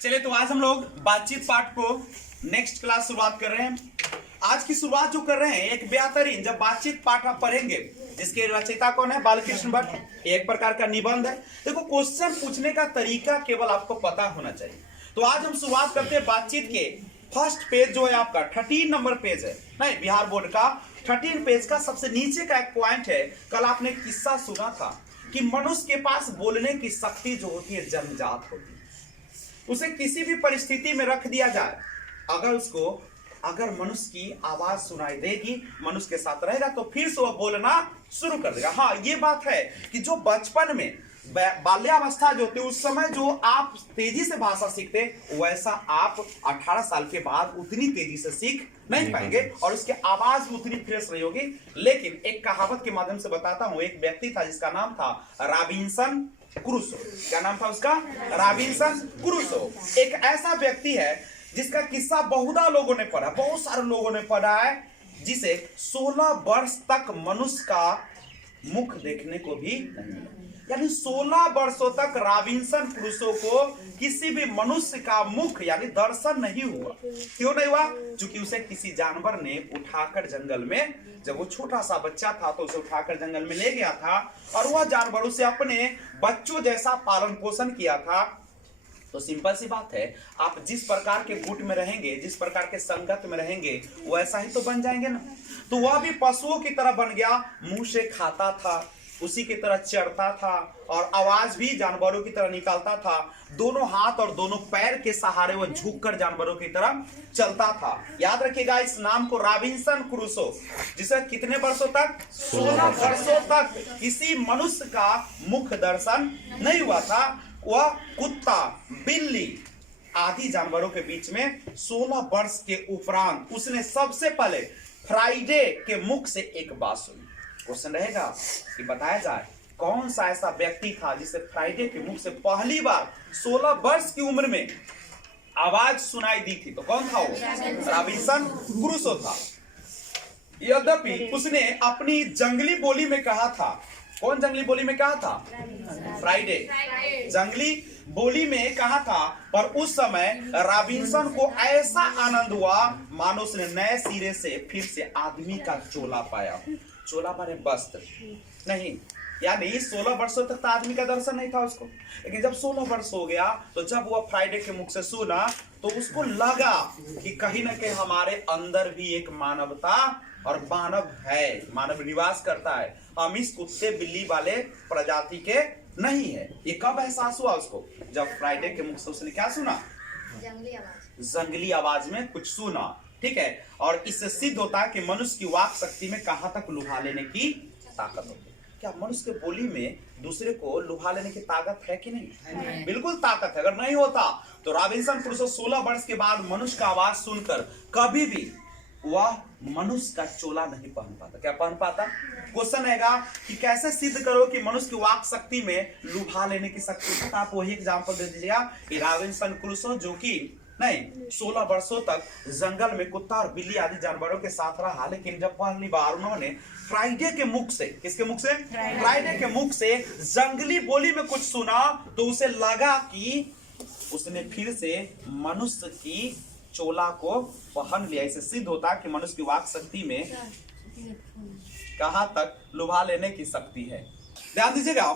चलिए तो आज हम लोग बातचीत पाठ को नेक्स्ट क्लास शुरुआत कर रहे हैं। आज की शुरुआत जो कर रहे हैं एक बेहतरीन जब बातचीत पाठ आप पढ़ेंगे, जिसके रचयिता कौन है, बालकृष्ण भट्ट। एक प्रकार का निबंध है। देखो क्वेश्चन पूछने का तरीका केवल आपको पता होना चाहिए। तो आज हम शुरुआत करते हैं बातचीत के फर्स्ट पेज जो है आपका 13 नंबर पेज है, नहीं बिहार बोर्ड का 13 पेज का सबसे नीचे का एक पॉइंट है। कल आपने किस्सा सुना था कि मनुष्य के पास बोलने की शक्ति जो होती है जन्मजात होती है। उसे किसी भी परिस्थिति में रख दिया जाए, अगर मनुष्य की आवाज सुनाई देगी, मनुष्य के साथ रहेगा तो फिर से वह बोलना शुरू कर देगा। हाँ, ये बात है कि जो बचपन में बाल्यावस्था जो होती है उस समय जो आप तेजी से भाषा सीखते, वैसा आप 18 साल के बाद उतनी तेजी से सीख नहीं पाएंगे और उसकी आवाज भी उतनी फ्रेश नहीं होगी। लेकिन एक कहावत के माध्यम से बताता हूं। एक व्यक्ति था जिसका नाम था रॉबिन्सन क्रूसो। क्या नाम था उसका? Robinson Crusoe. एक ऐसा व्यक्ति है जिसका किस्सा बहुत लोगों ने पढ़ा, बहुत सारे लोगों ने पढ़ा है, जिसे 16 वर्ष तक मनुष्य का मुख देखने को भी नहीं मिला। यानी 16 वर्षों तक रॉबिन्सन क्रूसो को किसी भी मनुष्य का मुख यानी दर्शन नहीं हुआ। क्यों नहीं हुआ? क्योंकि उसे किसी जानवर ने उठाकर जंगल में, जब वो छोटा सा बच्चा था तो उसे उठाकर जंगल में ले गया था और वह जानवर उसे अपने बच्चों जैसा पालन पोषण किया था। तो सिंपल सी बात है, आप जिस प्रकार के गुट में रहेंगे, जिस प्रकार के संगत में रहेंगे, वैसा ही तो बन जाएंगे ना। तो वह भी पशुओं की तरह बन गया, मुंह से खाता था, उसी की तरह चढ़ता था और आवाज भी जानवरों की तरह निकालता था। दोनों हाथ और दोनों पैर के सहारे वह झुककर जानवरों की तरह चलता था। याद रखिएगा इस नाम को, रॉबिन्सन क्रूसो, जिसे कितने वर्षों तक? 16 वर्षों तक किसी मनुष्य का मुख दर्शन नहीं हुआ था। वह कुत्ता, बिल्ली आदि जानवरों के बीच में 16 वर्ष के उपरांत उसने सबसे पहले फ्राइडे के मुख से एक बात सुनी। क्वेश्चन रहेगा कि बताया जाए कौन सा ऐसा व्यक्ति था जिसे फ्राइडे के मुख से पहली बार 16 वर्ष की उम्र में आवाज सुनाई दी थी। तो कौन था वो? रॉबिन्सन क्रूसो था। यद्यपि उसने अपनी जंगली बोली में कहा था। कौन जंगली बोली में कहा था? फ्राइडे जंगली बोली में कहा था। पर उस समय रॉबिन्सन को ऐसा आनंद हुआ मानो उसने नए सिरे से फिर से आदमी का चोला पाया। चोला माने वस्त्र नहीं, यानी 16 वर्षों तक तो आदमी का दर्शन नहीं था उसको। लेकिन जब 16 वर्ष हो गया तो जब वह फ्राइडे के मुख से सुना तो उसको लगा कि कहीं ना कहीं हमारे अंदर भी एक मानवता और मानव है, मानव निवास करता है। हम इस कुत्ते बिल्ली वाले प्रजाति के नहीं है। ये कब एहसास हुआ उसको? जब फ्राइडे के मुख से उसने क्या सुना? जंगली आवाज में कुछ सुना। ठीक है, और इससे सिद्ध होता है कि मनुष्य की वाक शक्ति में कहां तक लुभा लेने की ताकत होती है। क्या मनुष्य के बोली में दूसरे को लुभा लेने की ताकत है कि नहीं? बिल्कुल ताकत है। अगर नहीं होता तो रॉबिन्सन क्रूसो 16 वर्ष के बाद मनुष्य का आवाज सुनकर कभी भी वह मनुष्य का चोला नहीं पहन पाता। क्या पहन पाता? क्वेश्चन रहेगा कि कैसे सिद्ध करो कि मनुष्य की वाक शक्ति में लुभा लेने की शक्ति है। आप वही एग्जांपल दे दीजिएगा कि रॉबिन्सन क्रूसो जो कि 16 वर्षों तक जंगल में कुत्ता और बिल्ली आदि जानवरों के साथ रहा, लेकिन जब पहली बार उन्होंने फ्राइडे के मुख से, किसके मुख से? फ्राइडे के मुख से जंगली बोली में कुछ सुना तो उसे लगा कि उसने फिर से मनुष्य की चोला को पहन लिया। इससे सिद्ध होता कि मनुष्य की वाक शक्ति में कहां तक लुभा लेने की शक्ति है। ध्यान दीजिएगा,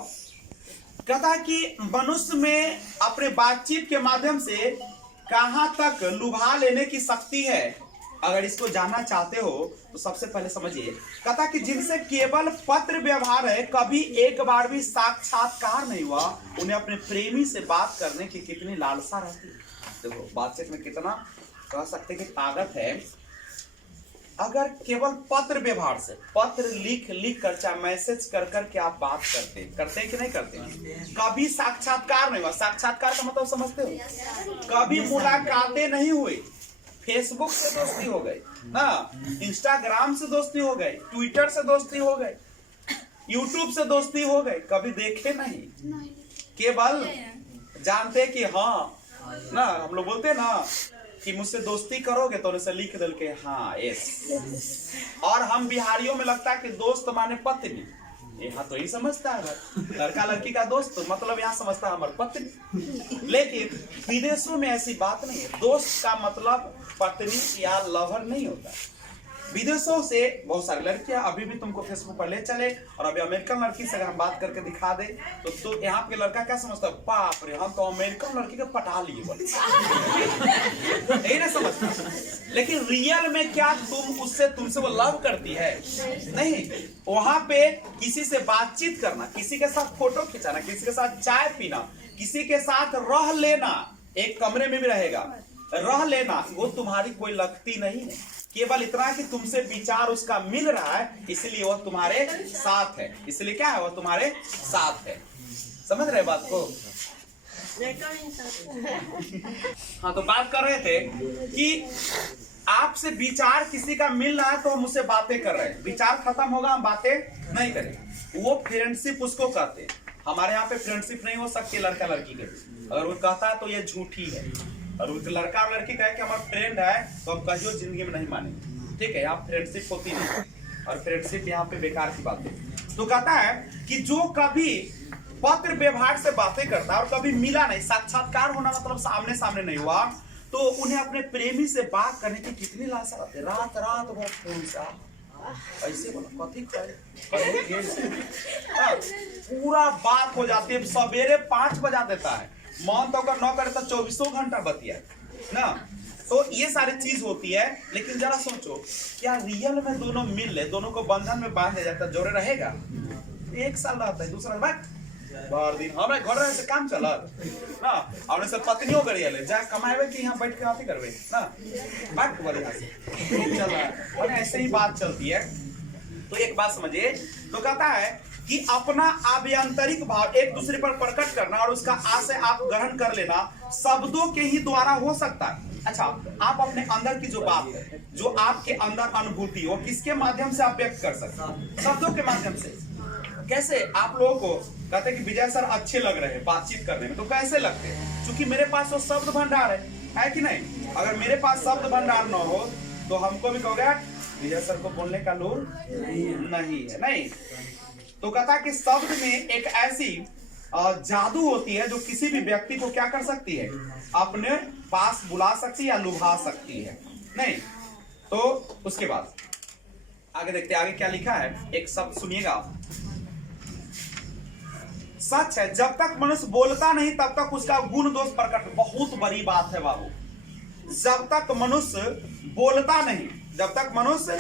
कहता है कि मनुष्य में अपने बातचीत के माध्यम से कहां तक लुभा लेने की शक्ति है। अगर इसको जानना चाहते हो तो सबसे पहले समझिए, कहता कि जिनसे केवल पत्र व्यवहार है, कभी एक बार भी साक्षात्कार नहीं हुआ, उन्हें अपने प्रेमी से बात करने की कितनी लालसा रहती है। देखो बातचीत में कितना कह सकते कि ताकत है। अगर केवल पत्र व्यवहार से, पत्र लिख कर चाहे मैसेज कर के आप बात करते हैं कि नहीं करते? कभी साक्षात्कार नहीं हुआ। साक्षात्कार का मतलब समझते हो? कभी मुलाकातें नहीं हुई। फेसबुक से दोस्ती हो गई ना, इंस्टाग्राम से दोस्ती हो गई, ट्विटर से दोस्ती हो गई, यूट्यूब से दोस्ती हो गई, कभी देखे नहीं। केवल जानते कि हाँ ना, हम लोग बोलते ना कि मुझसे दोस्ती करोगे तो उनसे लिख दल के हाँ यस। और हम बिहारियों में लगता है कि दोस्त माने पत्नी, यहाँ तो ही समझता है लड़का लड़की का दोस्त, तो मतलब यहाँ समझता है हमारी पत्नी। लेकिन विदेशों में ऐसी बात नहीं है, दोस्त का मतलब पत्नी या लवर नहीं होता। विदेशों से बहुत सारी लड़कियां अभी भी तुमको फेसबुक पर ले चले, और अभी अमेरिकन लड़की से अगर हम बात करके दिखा दे तो यहाँ पे लड़का क्या समझता है, बाप रे हम तो अमेरिकन लड़की को पटा लिए बोले। यही ना समझता। लेकिन रियल में क्या तुमसे वो लव करती है? नहीं। वहां पे किसी से बातचीत करना, किसी के साथ फोटो खिंचाना, किसी के साथ चाय पीना, किसी के साथ रह लेना, एक कमरे में भी रहेगा, रह लेना, वो तुम्हारी कोई लगती नहीं है। केवल इतना कि तुमसे विचार उसका मिल रहा है, इसलिए वह तुम्हारे साथ है। इसलिए क्या है, वह तुम्हारे साथ है। समझ रहे बात को? हाँ, तो बात कर रहे थे कि आपसे विचार किसी का मिल रहा है तो हम उससे बातें कर रहे हैं। विचार खत्म होगा, हम बातें नहीं करेंगे। वो फ्रेंडशिप उसको कहते हैं। हमारे यहाँ पे फ्रेंडशिप नहीं हो सकती लड़का लड़की के। अगर वो कहता है तो ये झूठी है, और उस लड़का और लड़की कहे कि हमारा फ्रेंड है तो हम कहियो जिंदगी में नहीं मानेंगे। ठीक है, यहाँ फ्रेंडशिप होती नहीं, और फ्रेंडशिप यहाँ पे बेकार की बात है। तो कहता है कि जो कभी पत्र व्यवहार से बातें करता है और कभी मिला नहीं, साक्षात्कार होना मतलब सामने सामने नहीं हुआ, तो उन्हें अपने प्रेमी से बात करने की कितनी लालसा रहती है। रात रात भर फोन सा ऐसे बोला कथी पूरा बात हो जाती है। सवेरे 5 बजा देता है, मन तो अगर 9 करे तो 24 घंटा बतिया ना। तो ये सारी चीज होती है। लेकिन जरा सोचो, क्या रियल में दोनों मिल ले, दोनों को बंधन में बांध दिया जाता, जोड़े रहेगा? 1 साल रहता है, दूसरा बात बार दिन हमारे घर रहे से काम चला ना, अपने से पत्नियों करिए ले जा कमाएबे कि यहाँ बैठ के आती करबे ना, बात बढ़िया से चला और ऐसे ही बात चलती है। तो एक बात समझिए, तो कहता है कि अपना आभ्यंतरिक भाव एक दूसरे पर प्रकट करना और उसका आशय आप ग्रहण कर लेना शब्दों के ही द्वारा हो सकता है। अच्छा, आप अपने अंदर की जो बात है, जो आपके अंदर अनुभूति, वो किसके माध्यम से आप व्यक्त कर सकते हैं? शब्दों के माध्यम से। कैसे? आप लोगों को कहते हैं कि विजय सर अच्छे लग रहे हैं बातचीत करने में, तो कैसे लगते हैं? क्योंकि मेरे पास वो शब्द भंडार है कि नहीं? अगर मेरे पास शब्द भंडार न हो तो हमको भी कहोगे विजय सर को बोलने का लूर नहीं है, नहीं। तो कहता कि शब्द में एक ऐसी जादू होती है जो किसी भी व्यक्ति को क्या कर सकती है, अपने पास बुला सकती है या लुभा सकती है, नहीं। तो उसके बाद आगे देखते हैं, आगे क्या लिखा है, एक शब्द सुनिएगा। सच है, जब तक मनुष्य बोलता नहीं तब तक उसका गुण दोष प्रकट। बहुत बड़ी बात है बाबू। जब तक मनुष्य बोलता नहीं, जब तक मनुष्य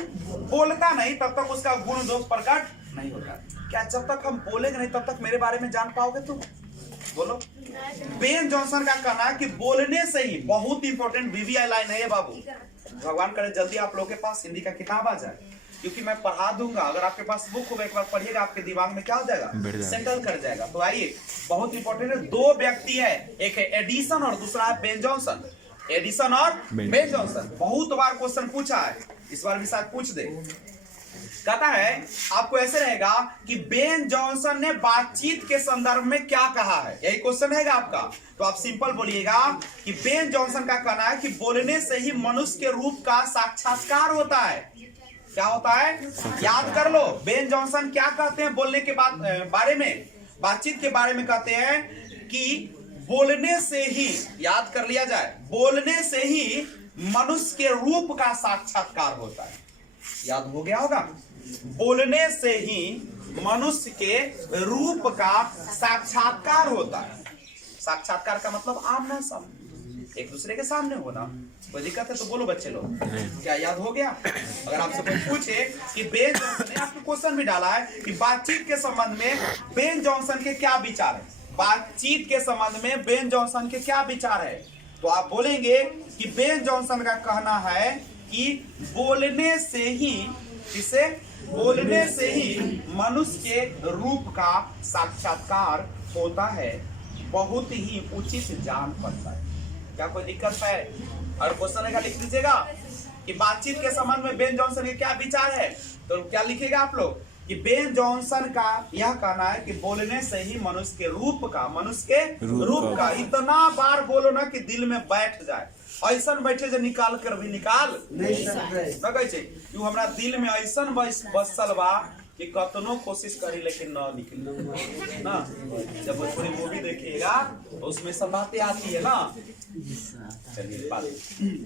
बोलता नहीं तब तक उसका गुण दोष प्रकट नहीं होता। क्या जब तक हम बोलेंगे नहीं तब तक मेरे बारे में जान पाओगे तुम? बोलो। बेन जॉनसन का कहना है कि बोलने से ही, बहुत इंपॉर्टेंट VVI लाइन है ये बाबू। भगवान करे जल्दी आप लोगों के पास हिंदी का किताब आ जाए, क्योंकि मैं पढ़ा दूंगा। अगर आपके पास बुक होगा, एक बार पढ़िएगा, आपके दिमाग में क्या हो जाएगा, सेटल कर जाएगा। तो आइए, बहुत इंपॉर्टेंट है। 2 व्यक्ति है, एक है एडिसन और दूसरा है बेन जॉनसन। एडिसन और बेन जॉनसन बहुत बार क्वेश्चन पूछा है, इस बार भी शायद पूछ दे। कहता है आपको ऐसे रहेगा कि बेन जॉनसन ने बातचीत के संदर्भ में क्या कहा है, यही क्वेश्चन रहेगा आपका। तो आप सिंपल बोलिएगा कि बेन जॉनसन का कहना है कि बोलने से ही मनुष्य के रूप का साक्षात्कार होता है। क्या होता है? याद कर लो, बेन जॉनसन क्या कहते हैं बोलने के बारे में, बातचीत के बारे में कहते हैं कि बोलने से ही, याद कर लिया जाए, बोलने से ही मनुष्य के रूप का साक्षात्कार होता है। याद हो गया होगा? बोलने से ही मनुष्य के रूप का साक्षात्कार होता है। साक्षात्कार का मतलब आमना सामने, एक दूसरे के सामने होना। कोई दिक्कत है तो बोलो बच्चे लोग, क्या याद हो गया? अगर आपसे कोई पूछे कि बेन जॉनसन ने, आपको क्वेश्चन भी डाला है कि बातचीत के संबंध में बेन जॉनसन के क्या विचार है, बातचीत के संबंध में बेन जॉनसन के क्या विचार है, तो आप बोलेंगे कि बेन जॉनसन का कहना है कि बोलने से ही, किसे? बोलने से ही मनुष्य के रूप का साक्षात्कार होता है, बहुत ही उचित जान पड़ता है। क्या कोई दिक्कत है? और क्वेश्चन का लिख लीजिएगा कि बातचीत के संबंध में बेन जॉनसन के क्या विचार है। तो क्या लिखेगा आप लोग कि बेन जॉनसन का यह कहना है कि बोलने से ही मनुष्य के रूप का, मनुष्य के रूप का, इतना बार बोलो ना कि दिल में बैठ जाए। ऐसा बैठे जो निकाल कर भी निकाल नहीं सके, हमरा दिल में ऐसा बसल बा कि कतनो कोशिश करी लेकिन ना निकले ना। जब थोड़ी मूवी देखिएगा तो उसमें सब बातें आती है ना। चलिए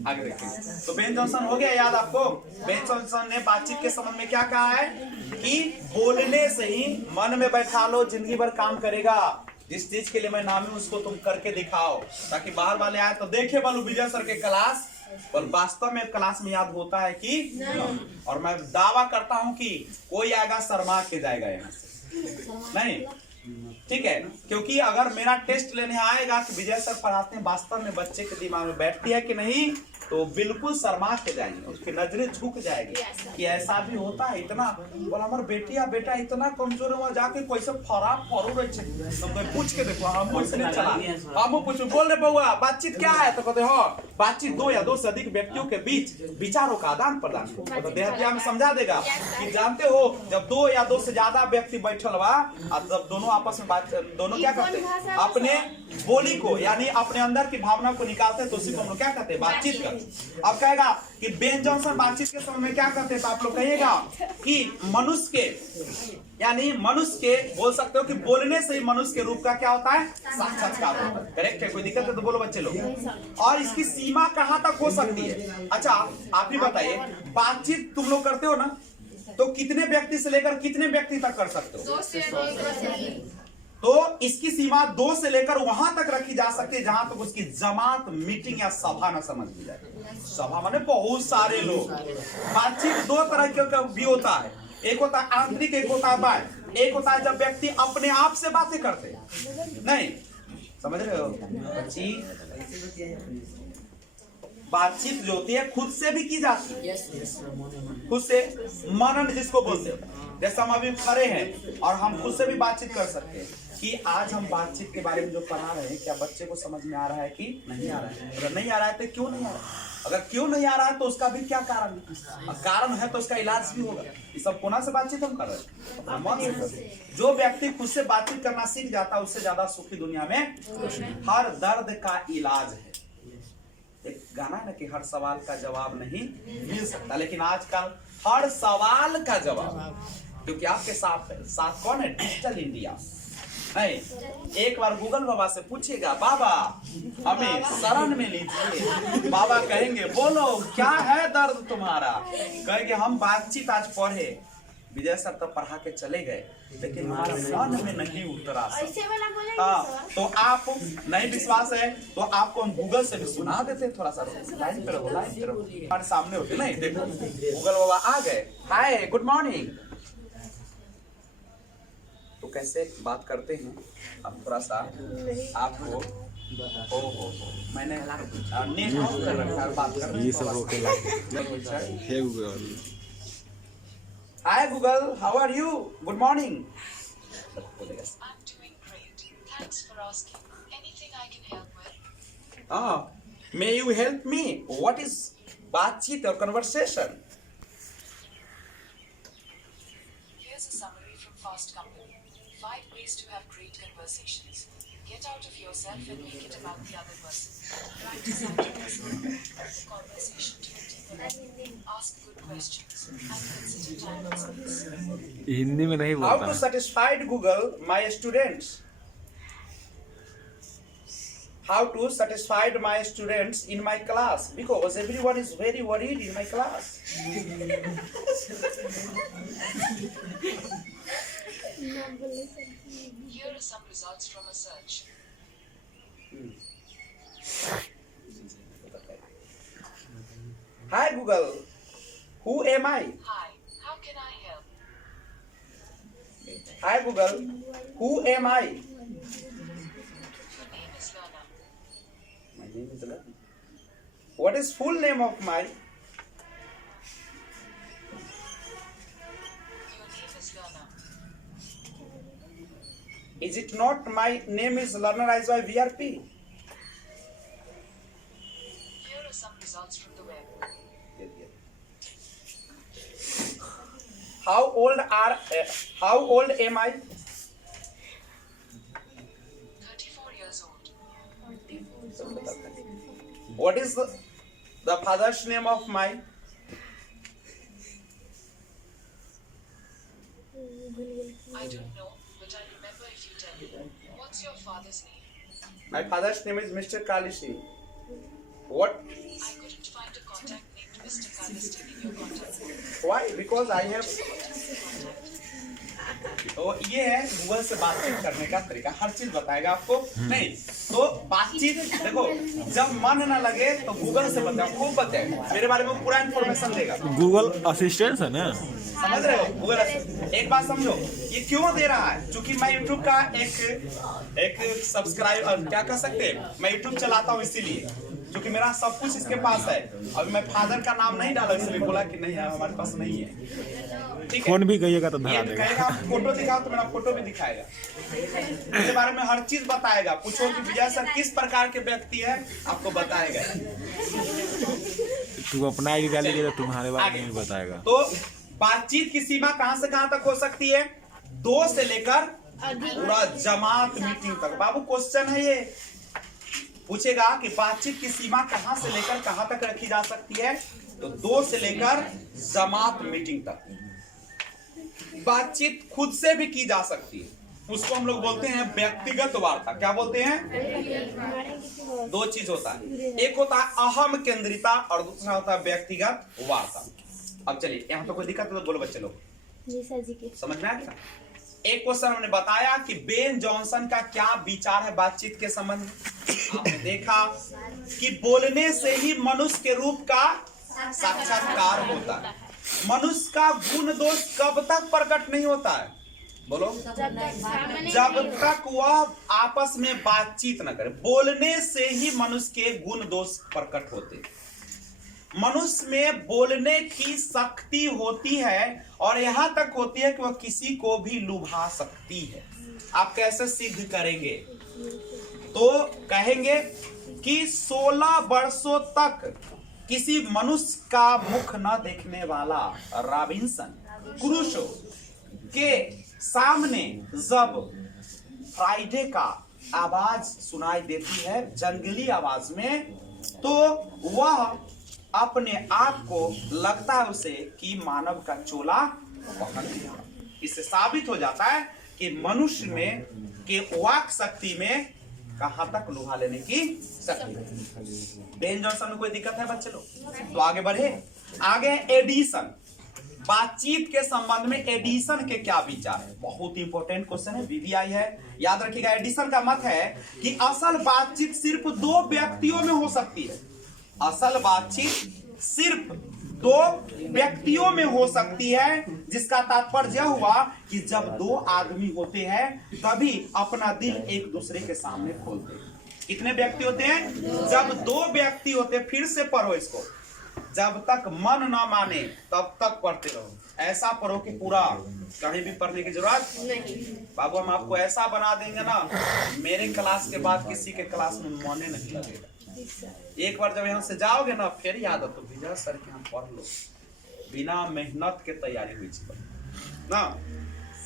आगे देखिए। तो बेन जॉनसन हो गया याद आपको। बेन जॉनसन ने बातचीत के संबंध में क्या कहा है कि बोलने से ही मन में बैठा लो, जिंदगी भर काम करेगा। जिस चीज के लिए मैं नामी उसको तुम करके दिखाओ, ताकि बाहर वाले आए तो देखे बोलो विजय सर के क्लास, पर वास्तव में क्लास में याद होता है कि नहीं। और मैं दावा करता हूं कि कोई आएगा शर्मा के जाएगा यहाँ से, नहीं ठीक है। क्योंकि अगर मेरा टेस्ट लेने आएगा कि विजय सर पढ़ाते हैं वास्तव में बच्चे के दिमाग में बैठती है कि नहीं, तो बिल्कुल शर्मा के जाएंगे, उसकी नजरें झुक जाएगी कि ऐसा भी होता है। इतना बोला हमारे बेटा इतना कमजोर है, वहां जाके कैसे फराब फरू रहे तुम पूछ के देखो। हम कैसे नहीं चला, हम पूछो बोल रहे बउआ बातचीत क्या है, तो कहते हाँ बातचीत दो या दो से अधिक व्यक्तियों के बीच विचारों का आदान प्रदान। तो देहतिया में समझा देगा कि जानते हो जब दो या दो से ज्यादा व्यक्ति बैठल बा, जब दोनों आपस में बात, दोनों क्या करते हैं अपने बोली को यानी अपने अंदर की भावना को निकालते हैं, तो उसी को हम लोग क्या कहते हैं बातचीत करते। अब कहेगा कि बेन जॉनसन बातचीत के समय में क्या करते हैं, तो आप लोग कहिएगा कि मनुष्य के यानी मनुष्य के बोल सकते हो कि बोलने से ही मनुष्य के रूप का क्या होता है साक्षात्कार होता है। करेक्ट है, कोई दिक्कत है तो बोलो बच्चे लोग। और इसकी सीमा कहां तक हो सकती है? अच्छा आप ही बताइए, बातचीत तुम लोग करते हो ना, तो कितने व्यक्ति से लेकर कितने व्यक्ति तक कर सकते हो? तो इसकी सीमा 2 से लेकर वहां तक रखी जा सकती है जहां तक उसकी जमात मीटिंग या सभा ना समझ में जाए। सभा माने बहुत सारे लोग। बातचीत 2 तरह का भी होता है, एक होता है आंतरिक, एक होता है बाह्य। एक होता है जब व्यक्ति अपने आप से बातें करते नहीं, समझ रहे हो बच्ची? बातचीत जो होती है खुद से भी की जाती है, खुद से मनन जिसको बोलते हो। जैसे हम अभी खड़े हैं और हम खुद से भी बातचीत कर सकते हैं कि आज हम बातचीत के बारे में जो पढ़ा रहे हैं क्या बच्चे को समझ में आ रहा है कि नहीं आ रहा है। अगर नहीं आ रहा है तो क्यों नहीं आ रहा है, अगर क्यों नहीं आ रहा है तो उसका भी क्या कारण है, कारण है तो उसका इलाज भी होगा। ये सब कोना से बातचीत हम कर रहे हैं। जो व्यक्ति खुद से बातचीत करना सीख जाता है उससे ज्यादा सुखी दुनिया में। हर दर्द का इलाज है। एक गाना है ना कि हर सवाल का जवाब नहीं मिल सकता, लेकिन आजकल हर सवाल का जवाब, क्योंकि आपके साथ कौन है? Digital India. नहीं, एक बार गूगल बाबा से पूछेगा बाबा हमें शरण में लीजिए, बाबा कहेंगे बोलो क्या है दर्द तुम्हारा, कहेंगे हम बातचीत आज पढ़े, विजय सर तो पढ़ा के चले गए लेकिन हमारा मन में नहीं उतरा। हाँ, तो आप नहीं विश्वास है तो आपको हम गूगल से भी सुना देते, थोड़ा सा लाइन पे रहो, लाइन पे रहो, हमारे सामने होते नहीं। देखो गूगल बाबा आ गए, हाय गुड मॉर्निंग। तो कैसे बात करते हैं अब थोड़ा सा आपको मैंने नेट ऑन कर रखा है, बात कर ये सब okay hey Google. Hi Google, how are you? Good morning. I'm doing great. Thanks for asking. Anything I can help with? May you help me? What is baatcheet or conversation? Here's a summary from Fast Company. 5 ways to have great conversations. Get out of yourself and make it about the other person. Practice activism. The conversation to a deeper level. Ask good questions and consider time and space. Hindi में नहीं बोलता। How to satisfy Google my students? How to satisfy my students in my class? Because everyone is very worried in my class. Here are some results from a search. Hi Google, who am I? Hi, how can I help? Hi Google, who am I? Your name is Lana. My name is Lana. What is full name of my? Your name is Lana. Is it not my name is Learner Eyes by VRP? Here are some results from the web. How old am I? 34 years old. What is the father's name of my? I don't know, but I'll remember if you tell me. What's your father's name? My father's name is Mr. Kalishi. What? I couldn't find a contact named Mr. Kallistin in your contact book. Why? Because I have तो ये है Google से बातचीत करने का तरीका, हर चीज बताएगा आपको। नहीं तो बातचीत देखो, जब मन ना लगे तो गूगल से बताओ, खूब बताएगा, मेरे बारे में पूरा इन्फॉर्मेशन देगा। गूगल असिस्टेंट है ना, समझ रहे हो? Google assistant. एक बात समझो, ये क्यों दे रहा है? क्योंकि मैं यूट्यूब का एक सब्सक्राइब क्या कह सकते हैं, मैं यूट्यूब चलाता हूँ इसीलिए, क्योंकि मेरा सब कुछ इसके पास है। अभी मैं फादर का नाम नहीं डाला, इसलिए बोला कि नहीं है, हमारे पास नहीं है। ठीक है, फोन भी कहिएगा तो धरा ये देगा। कहेगा फोटो दिखाओ तो मेरा फोटो भी दिखाएगा, इसके बारे में हर चीज बताएगा। पूछो कि विजय सर किस प्रकार के व्यक्ति है, आपको बताएगा। तू अपना आईडी डालेगा तो तुम्हारे बारे में भी बताएगा। तो बातचीत की सीमा कहां से कहां तक हो सकती है? 2 से लेकर पूरा जमात मीटिंग तक। बाबू क्वेश्चन है ये, पूछेगा कि बातचीत की सीमा कहां से लेकर कहां तक रखी जा सकती है? तो 2 से लेकर जमात मीटिंग तक। बातचीत खुद से भी की जा सकती है, उसको हम लोग बोलते हैं व्यक्तिगत वार्ता। क्या बोलते हैं? 2 चीज होता है, एक होता है अहम केंद्रिता और दूसरा होता है व्यक्तिगत वार्ता। अब चलिए, यहाँ तो कोई दिक्कत है तो बोलो बच्चे लोग, जी सर जी के समझ में आ गया? एक क्वेश्चन हमने बताया कि बेन जॉनसन का क्या विचार है बातचीत के संबंध में। आपने देखा कि बोलने से ही मनुष्य के रूप का साक्षात्कार होता है। मनुष्य का गुण दोष कब तक प्रकट नहीं होता है? बोलो, जब तक वह आपस में बातचीत न करे। बोलने से ही मनुष्य के गुण दोष प्रकट होते हैं। मनुष्य में बोलने की शक्ति होती है और यहां तक होती है कि वह किसी को भी लुभा सकती है। आप कैसे सिद्ध करेंगे? तो कहेंगे कि 16 वर्षों तक किसी मनुष्य का मुख न देखने वाला रॉबिन्सन क्रूसो के सामने जब फ्राइडे का आवाज सुनाई देती है जंगली आवाज में, तो वह अपने आप को लगता है उसे कि मानव का चोला पकड़ लिया। इससे साबित हो जाता है कि मनुष्य में के वाक शक्ति में कहां तक लुभा लेने की शक्ति। बेन जॉनसन में कोई दिक्कत है बच्चे लोग? तो आगे बढ़े। आगे एडिसन, बातचीत के संबंध में एडिसन के क्या विचार है? बहुत इंपॉर्टेंट क्वेश्चन है, वीवीआई है, याद रखिएगा। एडिसन का मत है कि असल बातचीत सिर्फ 2 व्यक्तियों में हो सकती है। असल बातचीत सिर्फ 2 व्यक्तियों में हो सकती है, जिसका तात्पर्य यह हुआ कि जब 2 आदमी होते हैं तभी अपना दिल एक दूसरे के सामने खोलते हैं। कितने व्यक्ति होते हैं? जब 2 व्यक्ति होते हैं। फिर से पढ़ो इसको, जब तक मन न माने तब तक पढ़ते रहो। ऐसा पढ़ो कि पूरा कहीं भी पढ़ने की जरूरत नहीं। बाबू हम आपको ऐसा बना देंगे ना, मेरे क्लास के बाद किसी के क्लास में मन नहीं लगेगा। एक बार जब यहाँ से जाओगे ना, फिर याद हो तो विजय सर के यहाँ पढ़ लो, बिना मेहनत के तैयारी हुई ना।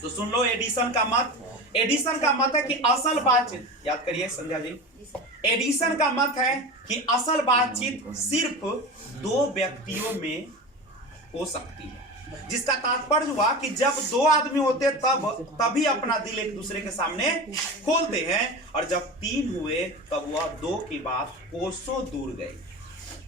तो सुन लो एडिसन का मत। एडिसन का मत है कि असल बातचीत, याद करिए संध्या जी, एडिसन का मत है कि असल बातचीत सिर्फ 2 व्यक्तियों में हो सकती है, जिसका तात्पर्य हुआ कि जब 2 आदमी होते तभी अपना दिल एक दूसरे के सामने खोलते हैं, और जब 3 हुए तब वह 2 की बात कोसों दूर गई।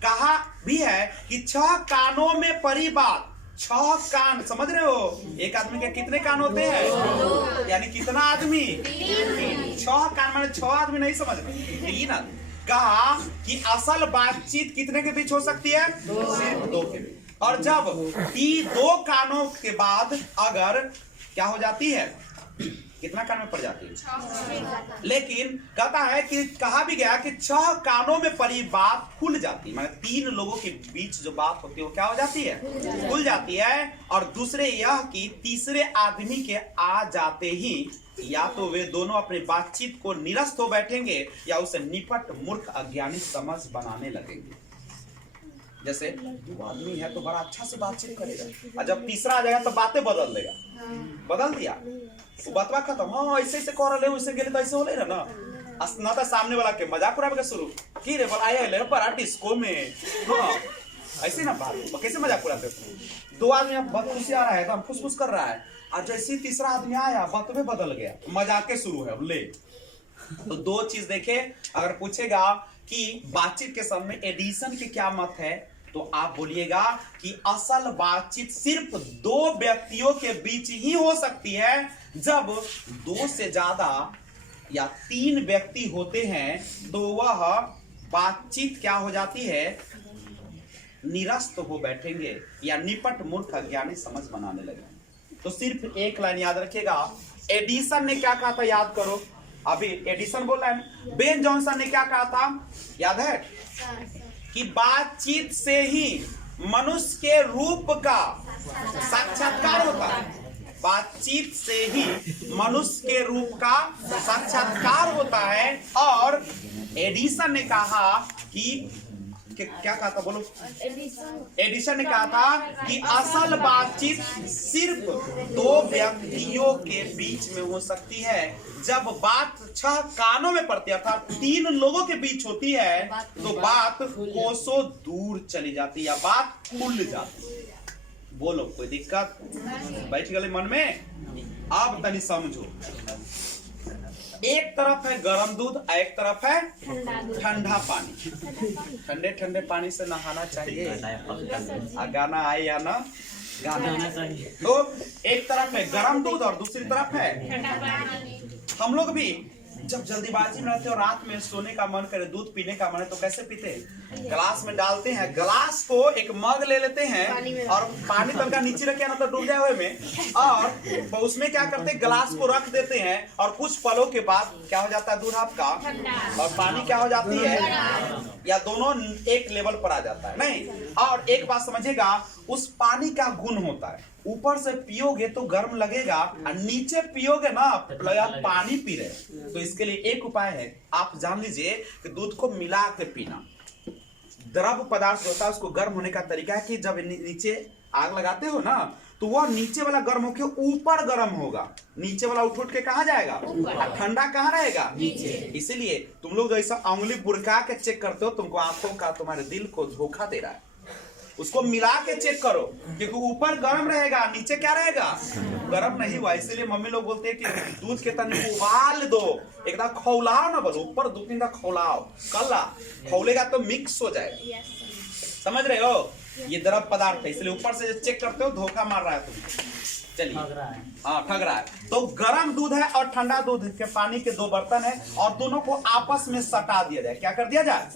कहा भी है कि 6 कानों में परी बात। 6 कान, समझ रहे हो? एक आदमी के कितने कान होते हैं? यानी कितना आदमी? 6 कान माने 6 आदमी नहीं, समझ रहे? 3 आदमी। कहा कि असल बातचीत कितने के बीच हो सकती है? सिर्फ 2 के बीच। और जब 2 कानों के बाद अगर क्या हो जाती है, कितना कान में पड़ जाती है? लेकिन कहता है कि कहा भी गया कि 6 कानों में पड़ी बात खुल जाती है, माने 3 लोगों के बीच जो बात होती है वो क्या हो जाती है? खुल जाती है। और दूसरे यह कि तीसरे आदमी के आ जाते ही या तो वे दोनों अपनी बातचीत को निरस्त हो बैठेंगे या उसे निपट मूर्ख अज्ञानी समझ बनाने लगेंगे। जैसे 2 आदमी है तो बड़ा अच्छा से बातचीत करेगा, और जब तीसरा आ जाएगा तो बातें बदल देगा। बदल दिया वो बातवा खत्म। हाँ ऐसे ऐसे कर रहे, वैसे गेले तो ऐसे हो रहे ना तो सामने वाला के मजाक उड़ावे के शुरू की रे बोला आया ले पर डिस्को में। हाँ ऐसे ना बात कैसे मजाक उड़ाते हो? 2 आदमी बहुत खुशी आ रहा है तो हम फुसफुस कर रहा है, और जैसे ही तीसरा आदमी आया बतवे बदल गया, मजाके शुरू है। अब ले तो दो चीज देखे, अगर पूछेगा कि बातचीत के समय एडिशन के क्या मत है, तो आप बोलिएगा कि असल बातचीत सिर्फ दो व्यक्तियों के बीच ही हो सकती है। जब दो से ज्यादा या तीन व्यक्ति होते हैं तो वह बातचीत क्या हो जाती है, निरस्त हो बैठेंगे या निपट मूर्ख अज्ञानी समझ बनाने लगे। तो सिर्फ एक लाइन याद रखिएगा, एडिसन ने क्या कहा था याद करो, अभी एडिसन बोला है। बेन जॉनसन ने क्या कहा था याद है, कि बातचीत से ही मनुष्य के रूप का साक्षात्कार होता है। बातचीत से ही मनुष्य के रूप का साक्षात्कार होता है। और एडिसन ने कहा कि क्या कहा था बोलो, एडिसन ने कहा था कि असल बातचीत सिर्फ दो व्यक्तियों के बीच में हो सकती है। जब बात 6 कानों में पड़ती है अर्थात 3 लोगों के बीच होती है तो बात कोसों दूर चली जाती है या बात खुल जाती है। बोलो कोई दिक्कत बैठ गए मन में? अब तनी समझो, एक तरफ है गर्म दूध, एक तरफ है ठंडा पानी। ठंडे ठंडे पानी से नहाना चाहिए, गाना आए या ना गाना चाहिए। तो एक तरफ है गर्म दूध और दूसरी तरफ है। हम लोग भी जब जल्दीबाजी में रहते हो, रात में सोने का मन करे, दूध पीने का मन है, तो कैसे पीते हैं? गिलास में डालते हैं, गिलास को एक मग ले लेते हैं और पानी तनका नीचे रखे ना तो डूब जाए हुए में, और उसमें क्या करते हैं, गिलास को रख देते हैं और कुछ पलों के बाद क्या हो जाता है दूध आपका, और पानी क्या हो जाती है, या दोनों एक लेवल पर आ जाता है नहीं। और एक बात समझिएगा, उस पानी का गुण होता है, ऊपर से पियोगे तो गर्म लगेगा और नीचे पियोगे ना आप पानी पी रहे। तो इसके लिए एक उपाय है, आप जान लीजिए कि दूध को मिला के पीना। द्रव पदार्थ होता है, उसको गर्म होने का तरीका है कि जब नीचे आग लगाते हो ना तो वह नीचे वाला गर्म होके ऊपर गर्म होगा, नीचे वाला उठ के कहाँ जाएगा, और ठंडा कहाँ रहेगा, नीचे। इसीलिए तुम लोग ऐसा उंगली बुरका के चेक करते हो, तुमको आंखों का तुम्हारे दिल को धोखा दे रहा है। उसको मिला के चेक करो, क्योंकि ऊपर गर्म रहेगा नीचे क्या रहेगा, गर्म नहीं हुआ। इसीलिए मम्मी लोग बोलते हैं कि दूध के तने को उबाल दो, एकदम खौलाओ ना, बोलो ऊपर 2-3 बार खौलाओ, कल खौलेगा तो मिक्स हो जाएगा। समझ रहे हो, ये द्रव पदार्थ है, इसलिए ऊपर से चेक करते हो धोखा मार रहा है तुम। चलिए हाँ ठग रहा है। तो गर्म दूध है और ठंडा दूध के पानी के 2 बर्तन है और दोनों को आपस में सटा दिया जाए। क्या कर दिया जाए,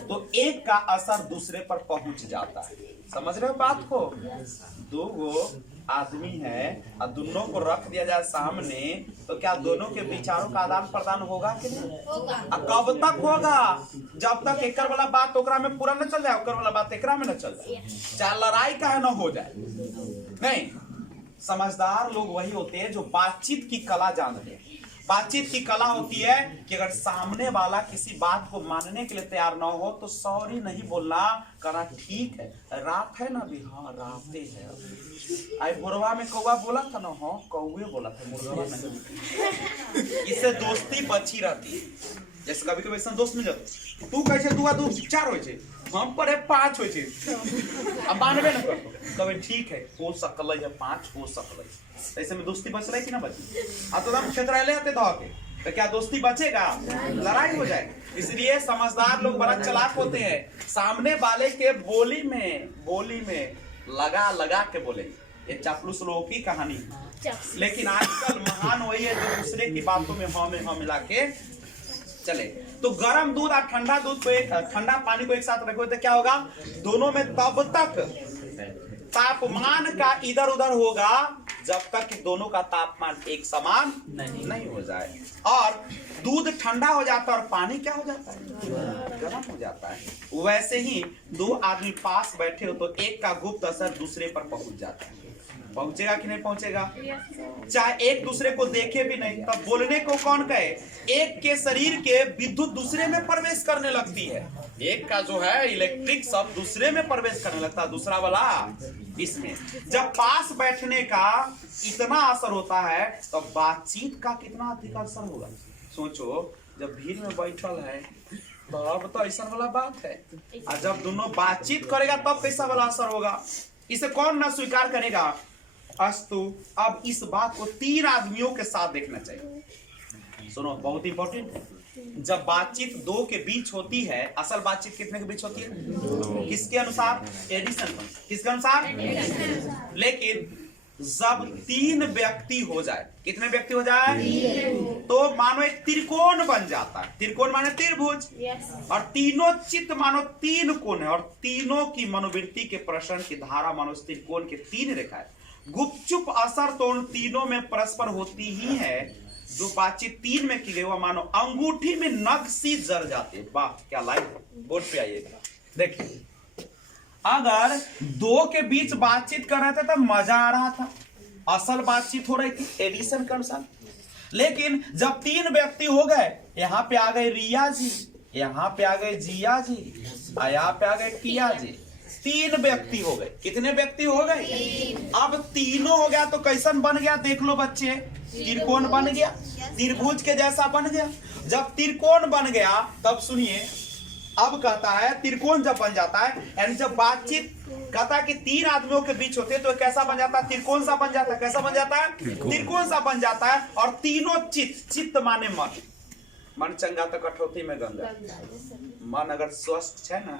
तो एक का असर दूसरे पर पहुंच जाता है। समझ रहे हो बात को? 2 आदमी है और दोनों को रख दिया जाए सामने, तो क्या दोनों के विचारों का आदान प्रदान होगा कि नहीं होगा? कब तक होगा, जब तक एकर वाला बात ओकरा में पूरा न चल जाए, ओकर वाला बात एकरा में न चल जाए, चाहे लड़ाई का न हो जाए। नहीं, समझदार लोग वही होते हैं जो बातचीत की कला जानते हैं। बातचीत की कला होती है कि अगर सामने वाला किसी बात को मानने के लिए तैयार ना हो तो सॉरी नहीं बोलना, करा ठीक है, रात है ना भी, हाँ राते है। आई बुरवा में कौवा बोला था ना, हाँ कौवे बोला था, मुर्गा नहीं। इससे दोस्ती बची रहती है। जैसे कभी कभी ऐसा दोस्त मिल जाता, तू कैसे 2 4 हो छे, हम पर 5 हो छे, अब मानबे न करतो, कभी ठीक है हो सकल है 5 हो सकल है। ऐसे में दोस्ती बच रही कि ना बची? अब तो हम क्षेत्र ले आते धो के, तो क्या दोस्ती बचेगा? लड़ाई हो जाएगी। इसलिए समझदार लोग बड़ा चालाक होते हैं, सामने वाले के बोली में लगा के बोलेंगे। ये चापलूस लोगों की कहानी है। लेकिन आजकल महान वही है जो दूसरे की बातों में हाँ मिला के चले। तो गर्म दूध और ठंडा दूध को ठंडा पानी को एक साथ रखो तो क्या होगा, दोनों में तब तक तापमान का इधर उधर होगा जब तक कि दोनों का तापमान एक समान नहीं हो जाए। और दूध ठंडा हो जाता है और पानी क्या हो जाता है, गर्म हो जाता है। वैसे ही 2 आदमी पास बैठे हो तो एक का गुप्त असर दूसरे पर पहुंच जाता है। पहुंचेगा कि नहीं पहुंचेगा? चाहे एक दूसरे को देखे भी नहीं, तब बोलने को कौन कहे? एक के शरीर के विद्युत दूसरे में प्रवेश करने लगती है। एक का जो है इलेक्ट्रिक सब दूसरे में प्रवेश करने लगता है, दूसरा वाला इसमें। जब पास बैठने का इतना असर होता है तो बातचीत का कितना अधिक असर होगा। सोचो, जब भीड़ में बैठल है तो अब तो ऐसा वाला बात है, और जब दोनों बातचीत करेगा तब कैसा वाला असर होगा। इसे कौन ना स्वीकार करेगा अस्तु। अब इस बात को 3 आदमियों के साथ देखना चाहिए। सुनो, बहुत इंपॉर्टेंट है। जब बातचीत 2 के बीच होती है, असल बातचीत कितने के बीच होती है? किसके अनुसार? एडिशन। किसके अनुसार? लेकिन जब 3 व्यक्ति हो जाए, कितने व्यक्ति हो जाए? तो मानो एक त्रिकोण बन जाता है। त्रिकोण माने त्रिभुज। और तीनों चित्त मानो 3 कोण है, और तीनों की मनोवृत्ति के प्रसरण की धारा मानो त्रिकोण के 3 रेखाएं। गुपचुप असर तो उन तीनों में परस्पर होती ही है। जो बातचीत 3 में की गई वह मानो अंगूठी में नग सी जर जाती है। वाह, क्या लाइन! बोर्ड पे आइएगा, देखिए। अगर 2 के बीच बातचीत कर रहे थे तब मजा आ रहा था, असल बातचीत हो रही थी एडिशन के अनुसार। लेकिन जब 3 व्यक्ति हो गए, यहाँ पे आ गए रिया जी, यहाँ पे आ गए जिया जी, यहाँ पे आ गए किया जी, 3 व्यक्ति हो गए। कितने व्यक्ति हो गए? अब तीनों हो गया तो कैसन बन गया? देख लो बच्चे, त्रिकोण बन गया, त्रिभुज के जैसा बन गया। जब त्रिकोण बन गया तब सुनिए, अब कहता है त्रिकोण जब बन जाता है, यानी जब बातचीत कहता है कि 3 आदमियों के बीच होते हैं तो कैसा बन जाता है? त्रिकोण सा बन जाता है। कैसा बन जाता है? त्रिकोण सा बन जाता है। और तीनों चित्त, चित्त माने मन, मन चंगा तो कठौती में गंगा। मन अगर स्वस्थ है ना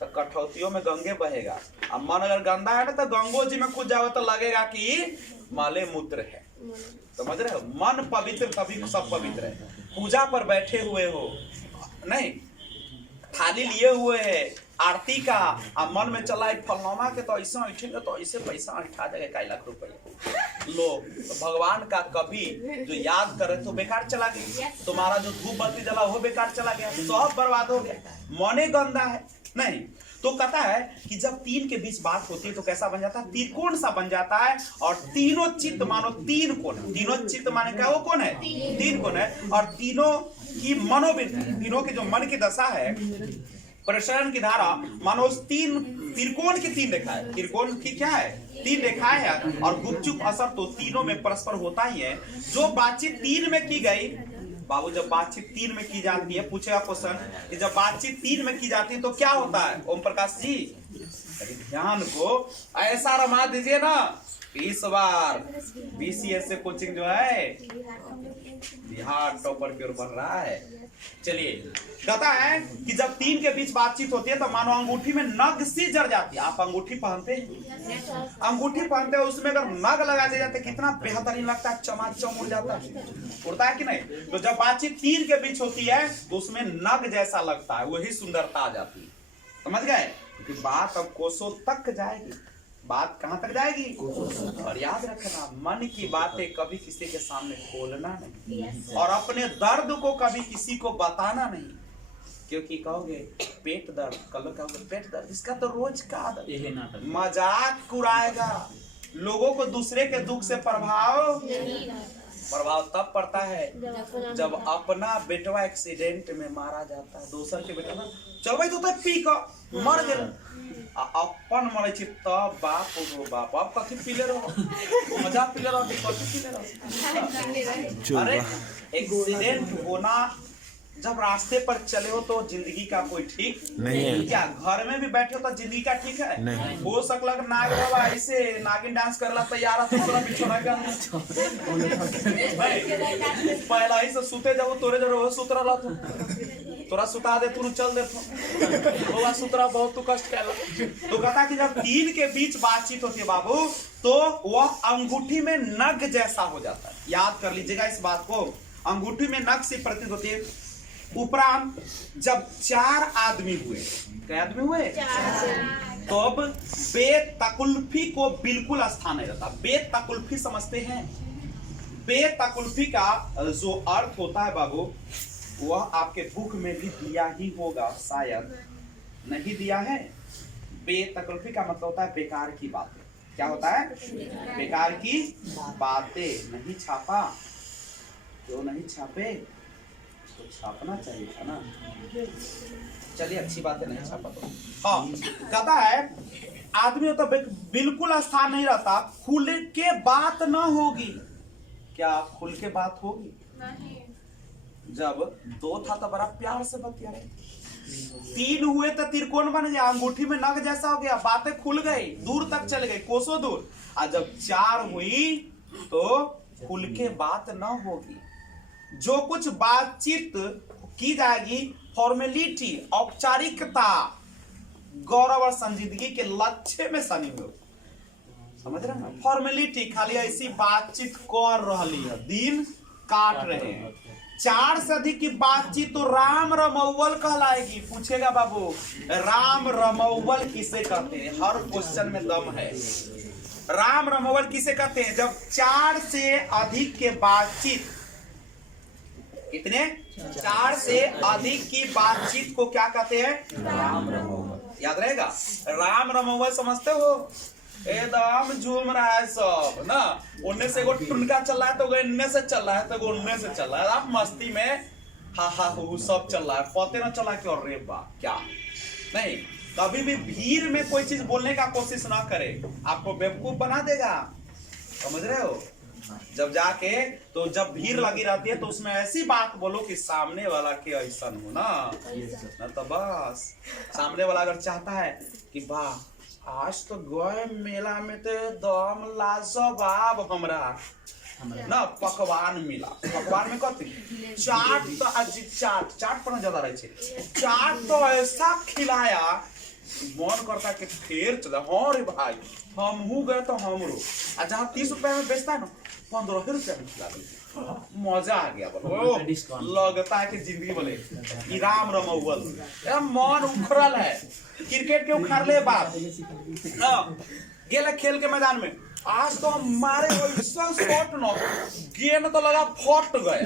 तो कठौतियों में गंगे बहेगा, और मन अगर गंदा है ना तो गंगो जी में कूद जाओ तो लगेगा कि माले मूत्र है। समझ रहे हो? मन पवित्र तभी सब पवित्र है। पूजा पर बैठे हुए हो, नहीं थाली लिए हुए है आरती का, अब मन में चला फलनामा के तो ऐसे उठेंगे तो ऐसे पैसा उठा देगा 2 लाख रुपए लो, तो भगवान का कभी जो याद करे तो बेकार चला गया। तुम्हारा जो धूप बत्ती जला वो बेकार चला गया, सब बर्बाद हो गया। मने गंदा है नहीं। तो कहता है कि जब 3 के बीच बात होती है तो कैसा बन जाता है? त्रिकोण सा बन जाता है। और तीनों चित्त मानो 3 कोण है। तीनों चित्त माने क्या? वो कौन है? 3 कोण है। और तीनों की मनोवृत्ति, तीनों की जो मन की दशा है, प्रसरण की धारा मानो 3 त्रिकोण की 3 रेखाएं। त्रिकोण की क्या है? 3 रेखाएं है। और गुपचुप असर तो तीनों में परस्पर होता ही है। जो बातचीत 3 में की गई, बाबू जब बातचीत 3 में की जाती है, पूछेगा क्वेश्चन कि जब बातचीत 3 में की जाती है तो क्या होता है? ओम प्रकाश जी ध्यान को ऐसा रमा दीजिए ना, इस बार BCS से कोचिंग जो है बिहार टॉपर की ओर बढ़ रहा है। चलिए, कहता है कि जब 3 के बीच बातचीत होती है तो मानो अंगूठी में नग सी जर जाती है। आप अंगूठी पहनते हैं? अंगूठी पहनते हैं, उसमें अगर नग लगा दिए जाते कितना बेहतरीन लगता है, चमाचम उड़ जाता है, उड़ता है कि नहीं? तो जब बातचीत 3 के बीच होती है तो उसमें नग जैसा लगता है, वही सुंदरता आ जाती है। समझ गए? क्योंकि बात अब कोसों तक जाएगी। बात कहां तक जाएगी? और याद रखना, मन की बातें कभी किसी के सामने खोलना नहीं, और अपने दर्द को कभी किसी को बताना नहीं। क्योंकि कहोगे पेट दर्द, कल कहोगे पेट दर्द, इसका तो रोज का आदत, मजाक उड़ाएगा। लोगों को दूसरे के दुख से प्रभाव तब पड़ता है जब अपना बेटवा एक्सीडेंट में मारा जाता है। दूसर के बेटवा चलबै तो पी के मर गेल, अपन मरे छी तब बाप हो बाप, अब कथी पीले रहो? मजा पीले रहो, कथी पीले रहो? अरे एक्सीडेंट होना, जब रास्ते पर चले हो तो जिंदगी का कोई ठीक नहीं है। क्या घर में भी बैठे हो तो जिंदगी का ठीक है? नहीं। हो सकला नाग बाबा ऐसे नागिन डांस करला तैयार है तो बिछोना का पहला ही से सुते जाओ, तोरे जरो सुतरा ला तोरा सुता दे, तू चल दे तो सुतरा बहुत तू कष्ट कर। तो कहता कि जब 3 के बीच बातचीत होती है बाबू, तो वह अंगूठी में नग जैसा हो जाता है। याद कर लीजिएगा इस बात को, अंगूठी में नग से प्रतीत होती है। उपरांत जब 4 आदमी हुए, क्या आदमी हुए? तो अब बेतकुल्फी को बिल्कुल स्थान नहीं रहता। बेतकुल्फी समझते हैं? बेतकुल्फी का जो अर्थ होता है बाबू, वह आपके बुक में भी दिया ही होगा, शायद नहीं दिया है। बेतकुल्फी का मतलब होता है बेकार की बातें। क्या होता है? बेकार की बातें। नहीं छापा, जो नहीं छापे तो छापना चाहिए था ना। चलिए अच्छी बात है, नहीं छापा तो। हाँ, कहता है आदमी तो बिल्कुल स्थान नहीं रहता, खुल के बात ना होगी। क्या खुल के बात होगी? नहीं। जब 2 था तो बड़ा प्यार से बतिया रहे, तीन हुए तो त्रिकोण बन गया, अंगूठी में नग जैसा हो गया, बातें खुल गई, दूर तक चल गई, कोसों दूर। और जब 4 हुई तो खुल के बात न होगी। जो कुछ बातचीत की जाएगी फॉर्मेलिटी, औपचारिकता, गौरव और संजीदगी के लक्ष्य में शनि हो, समझ रहे हैं? फॉर्मेलिटी खाली ऐसी बातचीत कर रही है, दिन काट रहे हैं। 4 से अधिक की बातचीत तो राम रमौवल कहलाएगी। पूछेगा बाबू राम रमौवल किसे कहते हैं? हर क्वेश्चन में दम है। राम रमौवल किसे कहते हैं? जब 4 से अधिक के बातचीत, कितने? 4 से अधिक की बातचीत को क्या कहते हैं? राम रमौवल। याद रहेगा, राम रमौवल समझते हो? एकदम झूम रहा है सब ना, उनने से एगो टुनका चल रहा है तो इनने से चल रहा है तो उनने से चल रहा है, आप मस्ती में हा हा हु सब चल रहा है, पते ना चला कि अरे बा क्या नहीं। कभी भी भीड़ में कोई चीज बोलने का कोशिश ना करे, आपको बेवकूफ बना देगा, समझ रहे हो? जब जाके तो जब भीड़ लगी रहती है तो उसमें ऐसी बात बोलो कि सामने वाला के ऐसा हो ना तो बस सामने वाला अगर चाहता है कि वाह आज तो गए मेला में तो दम लाजवाब हमरा ना पकवान मिला। पकवान में कथी? चाट तो आज चाट पर ज्यादा रहे, चाट तो ऐसा खिलाया मन करता कि फिर चला। हाँ रे भाई हमहू गए तो हमरो, और जहाँ 30 रुपए में बेचता है ना 15 रुपया में खिला देते, मजा आ गया। बोलो लगता है कि जिंदगी बोले राम रमौवल मन उखड़ल है। क्रिकेट के उखाड़ ले बाप गेल खेल के मैदान में, आज तो हम मारे शॉट न गेंद तो लगा फट गए,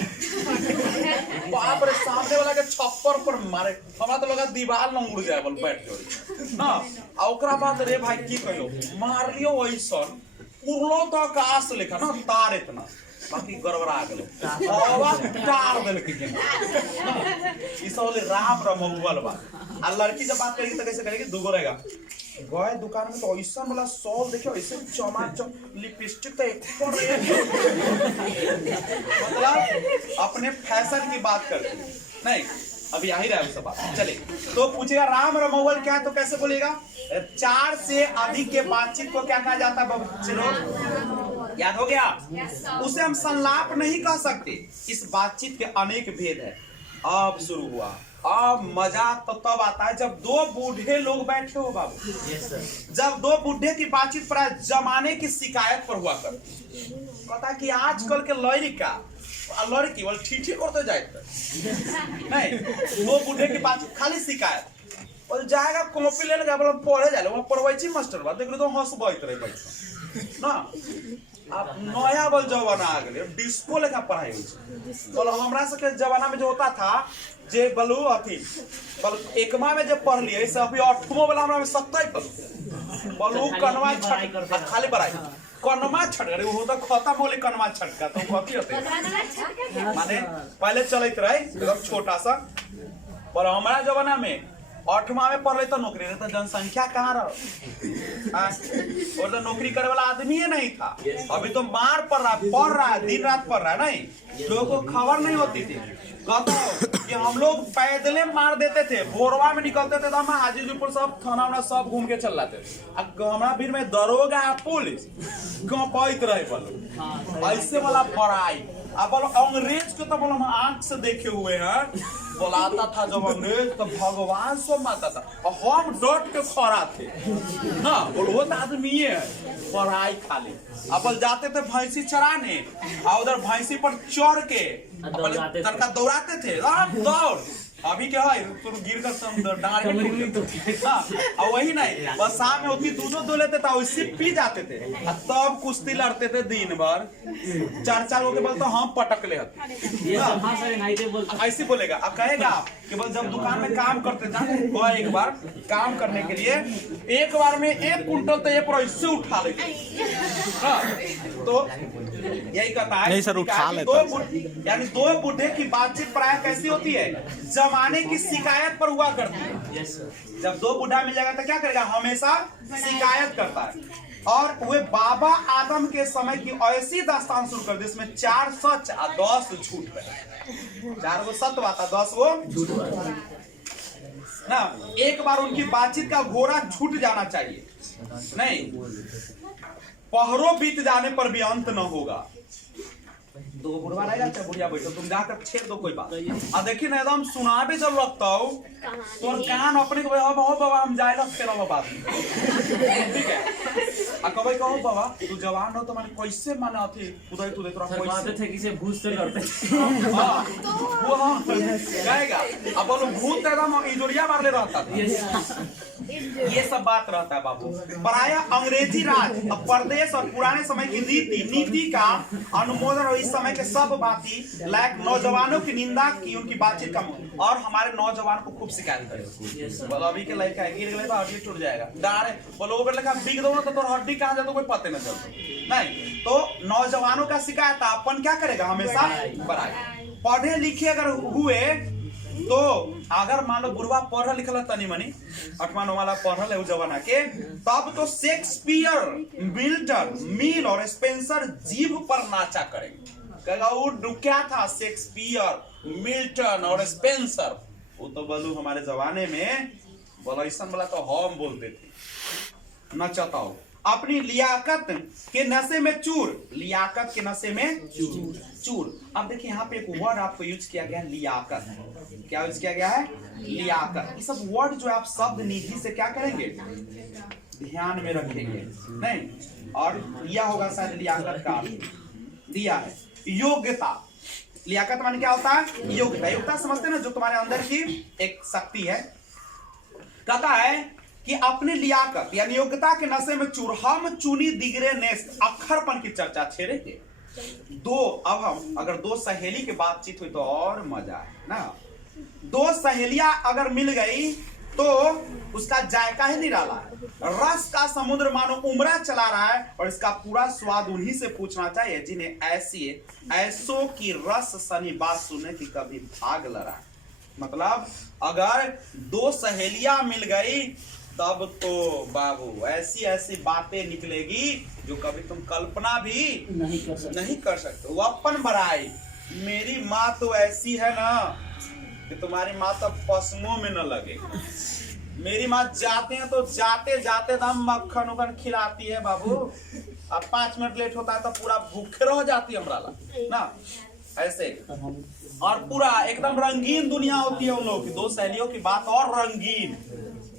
बाप रे सामने वाला के छप्पर पर मारे, हमरा तो लगा दीवार न उड़ जाए बोल बैठ जोड़ी ना। आ ओकरा बाद रे भाई की कहियो मार लियो ऐसन उड़लो तो आकाश लेखा ना तार इतना, बाकी गड़बड़ा गेलो आवाज तार देल के गेंद। ई सब राम रमौवल बा। आ लड़की जब बात करेगी तो कैसे करेगी? दुगो रहेगा, गए दुकान में तो ऐसा वाला सॉल देखियो ऐसे चमाचम लिपस्टिक तो एक पर मतलब अपने फैशन की बात करती नहीं। अभी आ ही रहा है सब बात। चले तो पूछेगा राम रमौवल क्या है तो कैसे बोलेगा? 4 से अधिक के बातचीत को क्या कहा जाता है? चलो याद हो गया? उसे हम संलाप नहीं कह सकते। इस बातचीत के अनेक भेद है। अब शुरू हुआ, अब मजा तो तब आता है जब 2 बूढ़े लोग बैठे हो बाबू। जब 2 बूढ़े की बातचीत प्राय जमाने की शिकायत पर हुआ कर, कहता कि आजकल के लड़की बोल ठीक करते जाए नहीं, 2 बूढ़े की बातचीत खाली शिकायत बोल जाएगा कॉपी ले लेगा बोल पढ़े जाए वो पढ़वाई मास्टर बा देख तो हंसबैत रहे पैसा ना। अब नया बोल जमाना आ गए, डिस्को लेखा पढ़ाई बोल हमरा सबके जमाना में जो होता था जे बोलू अथी बोल एकमा में जब पढ़ लिए से अभी 8वां वाला हमरा में 27 बोलू कनवा छट खाली पढ़ाई कनमा छट गए वो तो खत्म होले कनमा छटका तो कथी होते माने पहले चलत रहे एकदम छोटा सा। पर हमारा जमाना में 8वां में पढ़ ले तो नौकरी रहता, जनसंख्या कहाँ रहा और तो नौकरी करे वाला आदमी ही नहीं था। अभी तो मार पड़ रहा है दिन रात पढ़ रहा है नहीं, लोगों को खबर नहीं होती थी। कहता कि हम लोग पैदले मार देते थे, भोरवा में निकलते थे तो हम हाजीपुर सब थाना वाना सब घूम के चल जाते थे। हमारा भीड़ में दरोगा पुलिस गपैत रहे बोलो ऐसे वाला पढ़ाई। अब बोलो अंग्रेज को तो बोलो हम आंख से देखे हुए हैं, बुलाता था जब अंग्रेज तो भगवान सो माता था और हम डट के खड़ा थे ना। बोलो वो आदमी है पढ़ाई खाली। अब जाते थे भैंसी चराने और उधर भैंसी पर चढ़ के तनका दौड़ाते थे दौड़। अभी क्या है तुम गिर कर डांड में और वही नहीं बस शाम में होती दूधो दो लेते थे उससे पी जाते थे तब कुश्ती लड़ते थे दिन भर। 4 लोग के बोलते हम पटक ले ऐसे बोलेगा। अब कहेगा कि बस जब दुकान में काम करते थे वो एक बार काम करने के लिए एक बार में 1 कुंटल तो एक ऐसे उठा लेते तो यही कहता है। नहीं सर उठा लेता यानी 2 बूढ़े की बातचीत प्राय कैसी होती है? जमाने की शिकायत पर हुआ करती है। जब 2 बूढ़ा मिल जाएगा तो क्या करेगा? हमेशा शिकायत करता है। और वे बाबा आदम के समय की ऐसी दास्तान शुरू कर दी जिसमें 4 सच और 10 झूठ है। 4 वो सत्य बात 10 वो झूठ। ना, एक बार उनकी बातचीत का घोड़ा छूट जाना चाहिए, नहीं पहरों बीत जाने पर भी अंत न होगा। दो बुढ़वा रह जाते बुढ़िया बैठो, तुम जाकर छेड़ दो कोई बात। आ देखी ना एकदम सुनाबे जब लगता हो तोर कान अपने को हो बाबा हम जाए लग फिर बात ठीक है। आ कबै कहो बाबा तू जवान हो तो माने कैसे माने अथी उदय तू दे तोरा मानते कैसे थे कि से भूत से लड़ते हां वो हम कहेगा अब बोलो भूत एकदम इजोरिया मारले रहता था। ये सब बात रहता है बाबू। प्रायः अंग्रेजी राज अब प्रदेश और पुराने समय की रीति नीति का अनुमोदन और इस समय के सब बाती लायक नौजवानों की निंदा की उनकी बातचीत का और हमारे नौजवान को खूब शिकायत करे। बोलो अभी के लड़का है गिर गए तो हड्डी टूट जाएगा, डारे बोलो वो लड़का बिग दो तो तोर हड्डी कहाँ जाए तो कोई पता न चलता नहीं। तो नौजवानों का शिकायत अपन क्या करेगा हमेशा बराबर। पढ़े लिखे अगर हुए तो अगर मान लो बुढ़वा पढ़ा लिखल तनी मनी 8वां 9वां पढ़ल है उस जमाना के, तब तो शेक्सपियर मिल्टन मिल और स्पेंसर जीभ पर नाचा करेंगे। कहेगा वो क्या था शेक्सपियर मिल्टन और स्पेंसर, वो तो बोलू हमारे जमाने में बोला ऐसा बोला तो हम बोलते थे नचता हो। अपनी लियाकत के नशे में चूर, लियाकत के नशे में चूर। अब देखिए यहाँ पे एक वर्ड आपको यूज किया गया है लियाकत। क्या यूज किया गया है? लियाकत। ये सब वर्ड जो आप शब्द निधि से क्या करेंगे ध्यान में रखेंगे नहीं, और लिया होगा शायद लियाकत का दिया है योग्यता। लियाकत माने क्या होता है? योग्यता। योग्यता समझते ना जो तुम्हारे अंदर की एक शक्ति है। कहता है कि अपने लियाकत यानी योग्यता के नशे में चूर हम चुनी दिगरे नेस्त अक्खरपन की चर्चा छेड़ेंगे। दो अब हम अगर दो सहेली की बातचीत हुई तो और मजा है ना। दो सहेलियां अगर मिल गई तो उसका जायका ही निराला है। रस का समुद्र मानो उमरा चला रहा है और इसका पूरा स्वाद उन्हीं से पूछना चाहिए जिन्हें ऐसों की रस सनी बात सुनने की कभी भाग लड़ा है। मतलब अगर दो सहेलियां मिल गई तब तो बाबू ऐसी ऐसी बातें निकलेगी जो कभी तुम कल्पना भी नहीं कर सकते। वो अपन बड़ाई मेरी माँ तो ऐसी है ना कि तुम्हारी माँ तो पशुओं में न लगे। मेरी माँ जाते हैं तो जाते जाते दम मक्खन उखन खिलाती है बाबू। अब 5 मिनट लेट होता है तो पूरा भूखे रह जाती है हमरा ना ऐसे। और पूरा एकदम रंगीन दुनिया होती है उन लोगों की। दो सहेलियों की बात और रंगीन।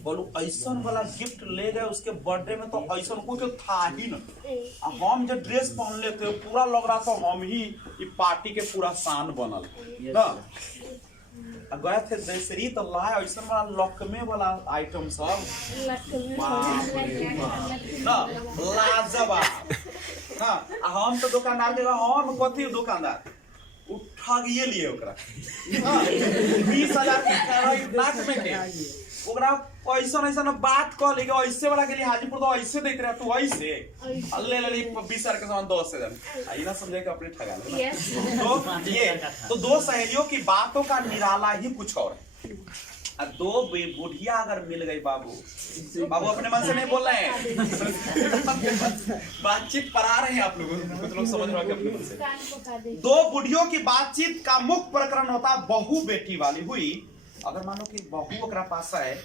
बोलू ऐसा वाला गिफ्ट ले गए उसके बर्थडे में तो ऐसा कुछ था ही ना। हम जो ड्रेस पहन लेते पूरा लग रहा था हम ही पार्टी के पूरा शान बनल ना। गए थे देसरी तो लाए ऐसा वाला लकमे वाला आइटम सब ना लाजवाब ना। हम तो दुकानदार के हम कथी दुकानदार ठगिए लिए ओकरा 20,000 के नाक में के ओकरा ऐसा ऐसा बात कह ले ऐसे वाला के लिए हाजीपुर तो ऐसे देख रहा तू ऐसे ले ले 20,000 के सामान 10,000 आई ना समझे कि अपने ठगा लो। तो ये तो दो सहेलियों की बातों का निराला ही कुछ और है। दो बुढ़िया अगर मिल गई बाबू अपने मन से नहीं बोल रहे हैं बातचीत पढ़ा रहे हैं आप लोग कुछ लोग समझ रहे हैं अपने मन से। दो बुढ़ियों की बातचीत का मुख्य प्रकरण होता बहू बेटी वाली हुई। अगर मानो कि बहू ओकरा पास है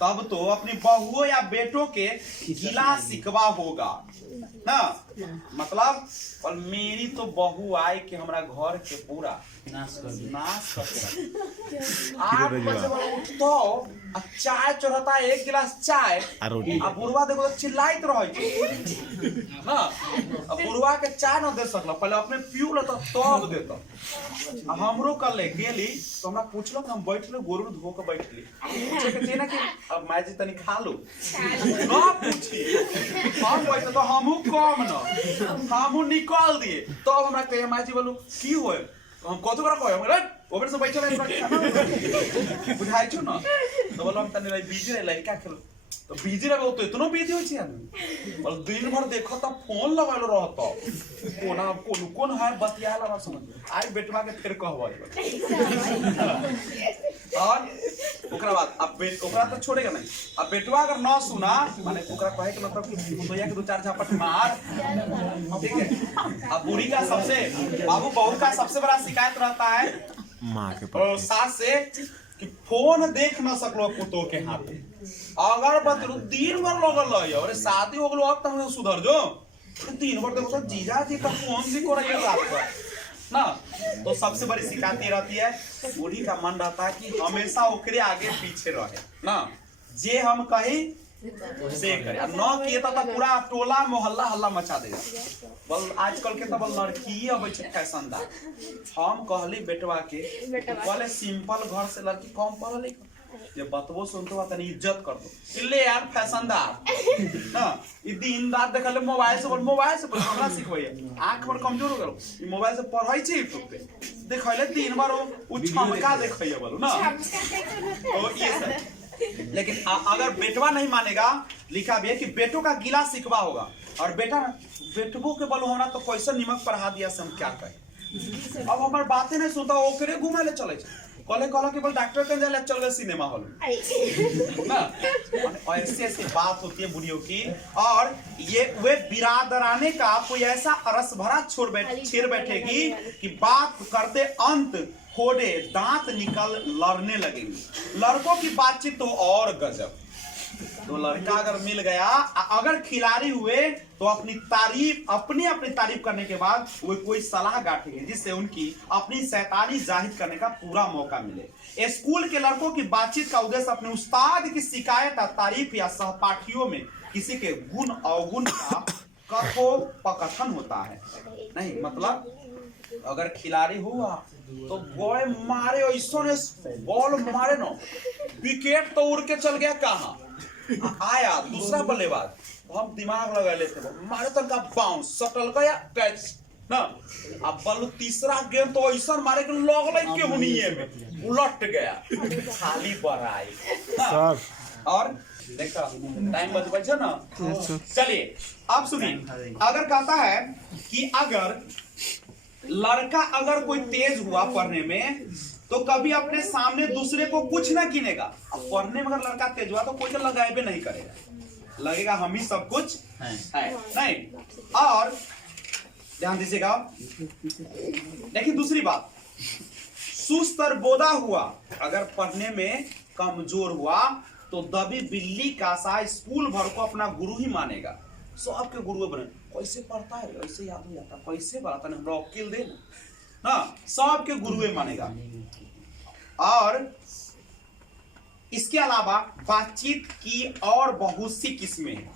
तब तो अपनी बहुओं या बेटों के गिला शिकवा होगा ना। मतलब और मेरी तो बहू आए कि हमारा घर के पूरा नाश कर 8 बजे उठतो चाय चढ़ता 1 गिलास चाय अब बुढ़वा देखो तो चिल्लाइत रहे ना। अब बुढ़वा के चाय न दे सकल पहले अपने पियो ल तब देता। हमरो कल गेली तो हमरा पूछलो हम बैठले गोरू धो के बैठली पूछे के थे ना कि अब माय जी तनी खा लो ना पूछी हम बैठे तो हमहू कम न हमहू निकाल दिए तो अब हमरा कहे माय जी बोलू की होय हम कतो करा कहे हमरा ओवर से बैठल है बुझाइ छु न तो बोलम तनी रे बिजी रे लड़का खेलो तो बिजी रे तो इतना बिजी होय छी आदमी बोल दिन भर देखो त फोन लगालो रहत कोना कोन है बतियाला ना समझ आई बेटवा के फिर कहबै और ओकरा बाद अब ओकरा तो छोड़ेगा नहीं। अब बेटवा अगर ना सुना माने ओकरा कहे के मतलब कि भैया के 2-4 झापट मार ठीक है। अब बूढ़ी का सबसे बाबू बहू का सबसे बड़ा शिकायत रहता है माँ के और सास से कि फोन देख न सकलो कुतो के हाथ अगर बतलू दिन भर लगल रही अरे शादी हो गलो अब तो हमें सुधर जो दिन भर देखो तो जीजा जी का फोन भी को रही रात को ना। तो सबसे बड़ी शिकायत ये रहती है बूढ़ी का मन रहता है कि हमेशा ओकरे आगे पीछे रहे ना, जे हम कही से करे न किए तो पूरा टोला मोहल्ला हल्ला मचा देगा। बल आजकल के तो बल लड़की अब फैशनदार हम कहली बेटवा के कहले सिंपल घर से लड़की कम पढ़ लिख जे बतबो सुनतो बा तनी इज्जत कर दो ले यार फैशनदार हां ई दिन रात देखले मोबाइल से हमरा सिखबैया आंख पर कमजोर हो गेलो ई मोबाइल से पढ़ाई छी यूट्यूब पे देखैले दिन बार उ छमका देखैया बोलो ना। तो ये सब लेकिन अगर बेटवा नहीं मानेगा लिखा भी है कि बेटों का गिला सिखवा होगा और बेटा बेटबो के बोलो हमरा तो कैसे निमक पढ़ा दिया से हम क्या कहे। अब हमार बातें नहीं सुनता ओकरे घुमाले चले कॉले कि बोल डॉक्टर के जाले चल गए सिनेमा हॉल ना। ऐसे ऐसी बात होती है बुढ़ियों की और ये वे बिरादराने का कोई ऐसा रस भरा छेड़ बैठेगी कि बात करते अंत फोड़े दांत निकल लड़ने लगेंगे। लड़कों की बातचीत तो और गजब। तो लड़का अगर मिल गया अगर खिलाड़ी हुए तो अपनी तारीफ करने के बाद वो कोई सलाह गांठेंगे जिससे उनकी अपनी शैतानी जाहिर करने का पूरा मौका मिले। स्कूल के लड़कों की बातचीत का उद्देश्य अपने उस्ताद की शिकायत या तारीफ या सहपाठियों में किसी के गुण अवगुण का कथोपकथन होता है। नहीं मतलब अगर खिलाड़ी हुआ तो बॉय मारे ऐसा बॉल मारे ना विकेट तो उड़ के चल गया कहाँ आया दूसरा बल्लेबाज तो हम दिमाग लगा लेते मारे तो का बाउंस सटल गया कैच ना। अब बल तीसरा गेंद तो ऐसा मारे कि लगल के हुनिये में उलट गया खाली बराई सर। और देखा टाइम बच ना। चलिए अब सुनिए अगर कहता है कि अगर लड़का अगर कोई तेज हुआ पढ़ने में तो कभी अपने सामने दूसरे को कुछ ना गिनेगा। अब पढ़ने में अगर लड़का तेज हुआ तो कोई तो लगाए भी नहीं करेगा, लगेगा हम ही सब कुछ है नहीं। और ध्यान दीजिएगा देखिए दूसरी बात सुस्त और बोधा हुआ अगर पढ़ने में कमजोर हुआ तो दबी बिल्ली का सा स्कूल भर को अपना गुरु ही मानेगा। सबके गुरु बने कैसे पढ़ता है ऐसे याद हो जाता कैसे पढ़ता है हमरा वकील दे ना सबके गुरुए मानेगा। और इसके अलावा बातचीत की और बहुत सी किस्में हैं,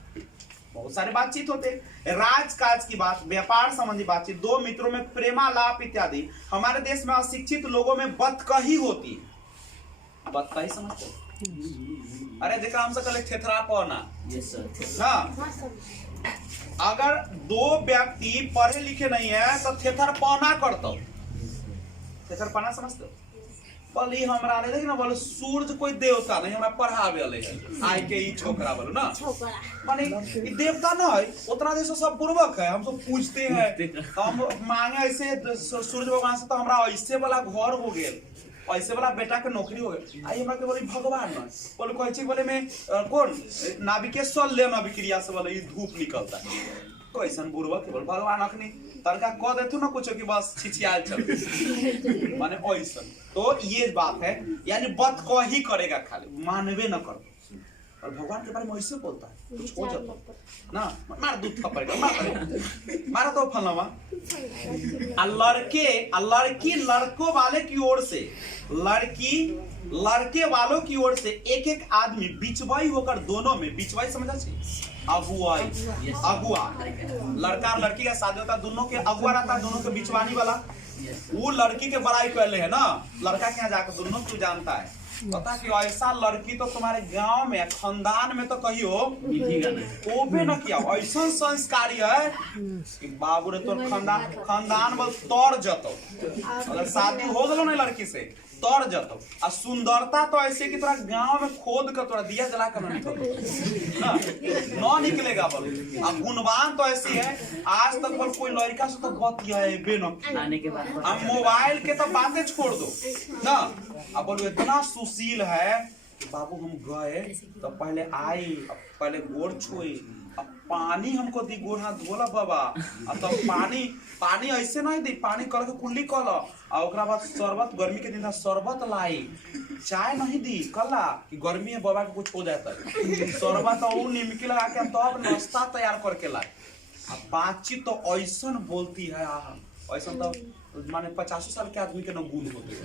बहुत सारे बातचीत होते हैं। राजकाज की बात, व्यापार संबंधी बातचीत, दो मित्रों में प्रेमालाप इत्यादि। हमारे देश में अशिक्षित लोगों में बतकही होती है। बतकही समझते हो? अरे देखा हमसे कल थेथरा पौना हाँ अगर दो व्यक्ति पढ़े लिखे नहीं है तो थेथर पौना करता थेथर पौना समझते हो? बोली हमरा ले ना बोले सूरज कोई देवता नहीं हमरा पढ़ावे वाले है आइ के ई छोकरा बोलो ना माने ई देवता ना है उतना जैसे सब पूर्वक है हम सब पूछते हैं हम मांगे ऐसे सूरज भगवान से तो हमरा ऐसे वाला घर हो गेल ऐसे वाला बेटा के नौकरी हो गई आई हमरा के बोली भगवान ना बोले कोई चीज बोले में कौन नाविकेश्वर ले नाविक्रिया से बोले ई धूप निकलता है कैसन बुरवा के बोल भगवान अखनी तड़का कह देथु ना कुछ कि बस छिछियाल चल माने ऐसन। तो ये बात है यानी बत को ही करेगा खाली मानवे न कर और भगवान के बारे में ऐसे बोलता है कुछ हो जाता ना मार दूध थप्पड़ मारा तो फलवा लड़की लड़कों वाले की ओर से लड़की लड़के वालों की ओर से एक एक आदमी बिचवाई होकर दोनों में बिचवाई समझा अगुवाई अगुआ लड़का और लड़की का शादी होता है दोनों के अगुआ रहता है दोनों के बिचवानी वाला वो लड़की के बड़ाई कर ले है ना लड़का के यहाँ जाकर दोनों तू जानता है पता कि ऐसा लड़की तो तुम्हारे गांव में खानदान में तो कहियो वो भी न किया ऐसा संस्कारी है कि बाबू रे तोर खानदान बल तोड़ जतो अगर शादी हो गलो ना लड़की से तोड़ जतो आ सुंदरता तो ऐसे कि तोरा गांव में खोद कर तोरा दिया जला कर ना निकलेगा बोल आ गुणवान तो ऐसी है आज तक बोल कोई लड़का से तो बतिया है बे न आने के बाद हम मोबाइल के तो बातें छोड़ दो ना अब बोलो इतना सुशील है कि बाबू हम गए तो पहले आई पहले गोड़ छुई अब पानी हमको दी, गोड़ हाथ धोला बाबा। अब तो पानी ऐसे नहीं दी, पानी कर के कुल्ली कल और ओकरा बाद शरबत, गर्मी के दिन था शरबत लाई, चाय नहीं दी कला कि गर्मी है बाबा के कुछ हो जाता है, शरबत और निमकी लगा के तब नाश्ता तैयार करके लाए। अब बातचीत तो ऐसा बोलती है, ऐसा तो माने 50 साल के आदमी के न गुण होते हैं।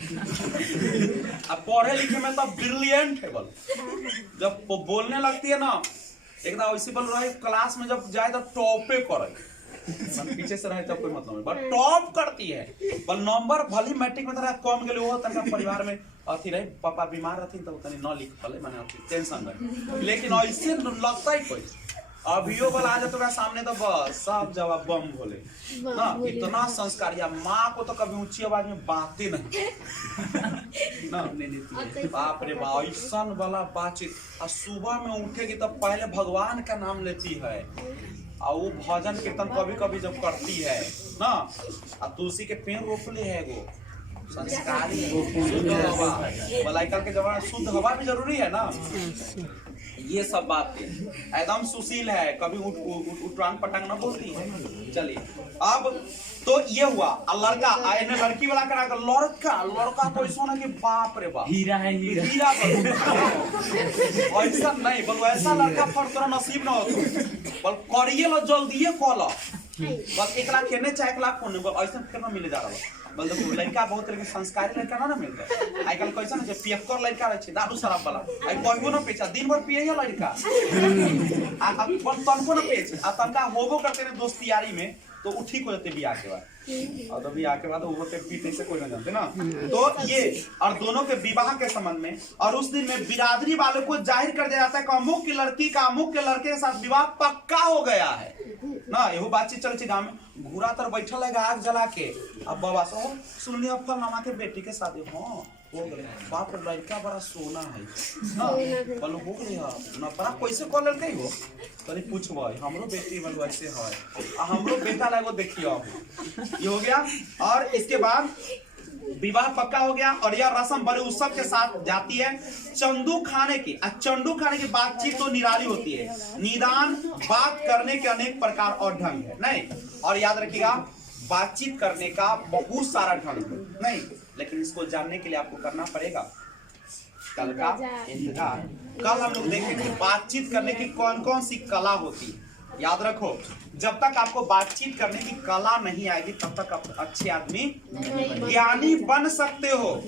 अब पढ़े लिखे में तो ब्रिलियंट है बल, जब बोलने लगती है ना एकदम ऐसे बल रहे, क्लास में जब जाए तो टॉपे करे, पीछे से रहे तब कोई मतलब नहीं, बट टॉप करती है बल। नंबर भली मैट्रिक में तरह कम गेले हो तनका परिवार में अथी रहे, पापा बीमार रहती तो तनी न लिख पाले, माने टेंशन रहे, लेकिन ऐसे लगता ही कोई अभियो बल आ जाता सामने तो बस सब जवाब बम बोले ना, इतना संस्कार। या माँ को तो कभी ऊंची आवाज में बातें नहीं ना, बाप रे बाप ऐसा वाला बातचीत। और सुबह में उठेगी तो पहले भगवान का नाम लेती है, और वो भजन कीर्तन कभी कभी जब करती है ना, और तुलसी के पेड़ रोप ले है वो संस्कारी शुद्ध हवा, आजकल के जमाने शुद्ध हवा भी जरूरी है ना, ये सब बात है। एकदम सुशील है, कभी उठांग पटांग ना बोलती है। चलिए अब तो ये हुआ लड़का आने लड़की वाला करा कर, लड़का तो ऐसा ना कि बाप रे बाप हीरा है, हीरा ऐसा नहीं बोल, ऐसा लड़का फर तोरा नसीब ना हो बोल, करिए लो जल्दी कॉल बस 1 लाख खेलने चाहे 1 लाख फोन बोल, ऐसा कितना मिले जा रहा है बोल। देखो लड़का बहुत तरह के संस्कारी लड़का ना मिलता, आजकल कैसा ना पियक्कर लड़का रहे दारू शराब वाला, आई कहबो ना पेचा दिन भर पिए लड़का आ तनको ना पेच आ तनका होबो करते ने दोस्ती यारी में, तो वो ठीक हो जाते बियाह के बाद, और तो बियाह के बाद वो होते पीते से कोई ना जानते ना। तो ये और दोनों के विवाह के संबंध में, और उस दिन में बिरादरी वालों को जाहिर कर दिया जाता है कि अमुक की लड़की का अमुक के लड़के के साथ विवाह पक्का हो गया है ना। यही बातचीत चलती गाँव में, घूरा तर बैठल है आग जला के, अब बाबा सो सुन लिया फलाना के बेटी के शादी हाँ हो गए, बाप रे लड़का बड़ा सोना है ना, बोलो हो गए ना बड़ा कैसे कॉल लड़के हो, तनी पूछबो हमरो बेटी बोलो ऐसे है, हमरो बेटा लगो देखियो, ये हो गया। और इसके बाद विवाह पक्का हो गया, और यह रस्म बड़े उत्सव के साथ जाती है चंदू खाने की। चंदू खाने की बातचीत तो निराली होती है, निदान बात करने के अनेक प्रकार और ढंग है नहीं, और याद रखिएगा बातचीत करने का बहुत सारा ढंग है नहीं, लेकिन इसको जानने के लिए आपको करना पड़ेगा कल का इंतजार। कल हम लोग देखेंगे बातचीत करने की कौन कौन सी कला होती है। याद रखो जब तक आपको बातचीत करने की कला नहीं आएगी तब तक आप अच्छे आदमी ज्ञानी बन सकते हो,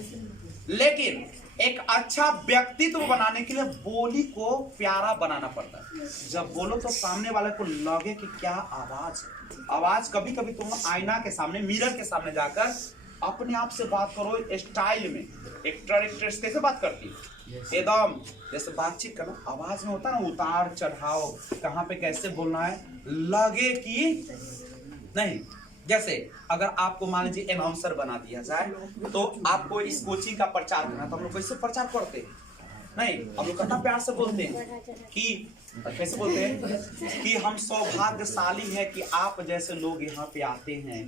लेकिन एक अच्छा व्यक्तित्व बनाने के लिए बोली को प्यारा बनाना पड़ता है। जब बोलो तो सामने वाले को लगे कि क्या आवाज है। आवाज कभी कभी तुम आईना के सामने, मिरर के सामने जाकर अपने आप से बात करो स्टाइल में। एक्ट्रेस कैसे बात करती है एकदम जैसे बातचीत करना, आवाज में होता है ना उतार चढ़ाव, कहाँ पे कैसे बोलना है लगे कि नहीं। जैसे अगर आपको मान लीजिए अनाउंसर बना दिया जाए तो आपको इस कोचिंग का प्रचार करना, तो हम लोग कैसे प्रचार करते हैं नहीं, हम लोग कितना प्यार से बोलते हैं कि कैसे बोलते हैं कि हम सौभाग्यशाली हैं कि आप जैसे लोग यहाँ पे आते हैं,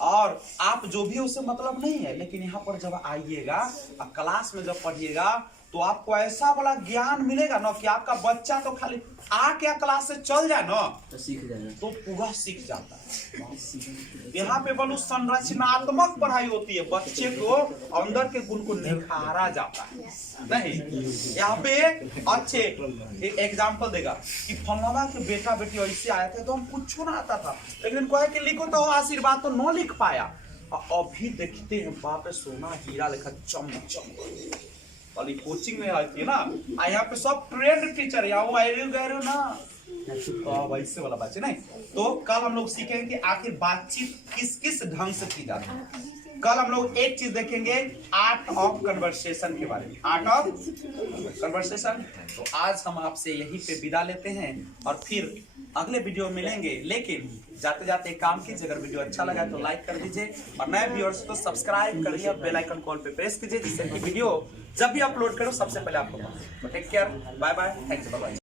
और आप जो भी उससे मतलब नहीं है, लेकिन यहाँ पर जब आइएगा क्लास में जब पढ़िएगा तो आपको ऐसा वाला ज्ञान मिलेगा ना कि आपका बच्चा तो खाली आके क्लास से चल जाए ना तो सीख जाएगा, तो पूरा सीख जाता है। यहाँ पे बोलो संरचनात्मक पढ़ाई होती है, बच्चे को अंदर के गुण को निखारा जाता है नहीं। यहाँ पे अच्छे एक एग्जाम्पल देगा कि फलाना के बेटा बेटी ऐसे आए थे तो हम कुछ ना आता था, लेकिन कहे कि लिखो तो आशीर्वाद तो न लिख पाया, अभी देखते हैं बाप रे सोना हीरा लेखा चम चम वाली कोचिंग में आती है ना, यहाँ पे सब ट्रेंड टीचर है, गए ना तो वैसे वाला बात नहीं। तो कल हम लोग सीखेंगे कि आखिर बातचीत किस किस ढंग से की जाती है। कल हम लोग एक चीज देखेंगे आर्ट ऑफ कन्वर्सेशन के बारे में, आर्ट ऑफ कन्वर्सेशन। तो आज हम आपसे यहीं पे विदा लेते हैं और फिर अगले वीडियो मिलेंगे, लेकिन जाते जाते काम कीजिए, अगर वीडियो अच्छा लगा तो लाइक कर दीजिए और नए व्यूअर्स को सब्सक्राइब करिए, बेल आइकन कॉल पे प्रेस कीजिए जिससे कि वीडियो जब भी अपलोड करो सबसे पहले आपको। तो take care, bye bye, thanks for watching.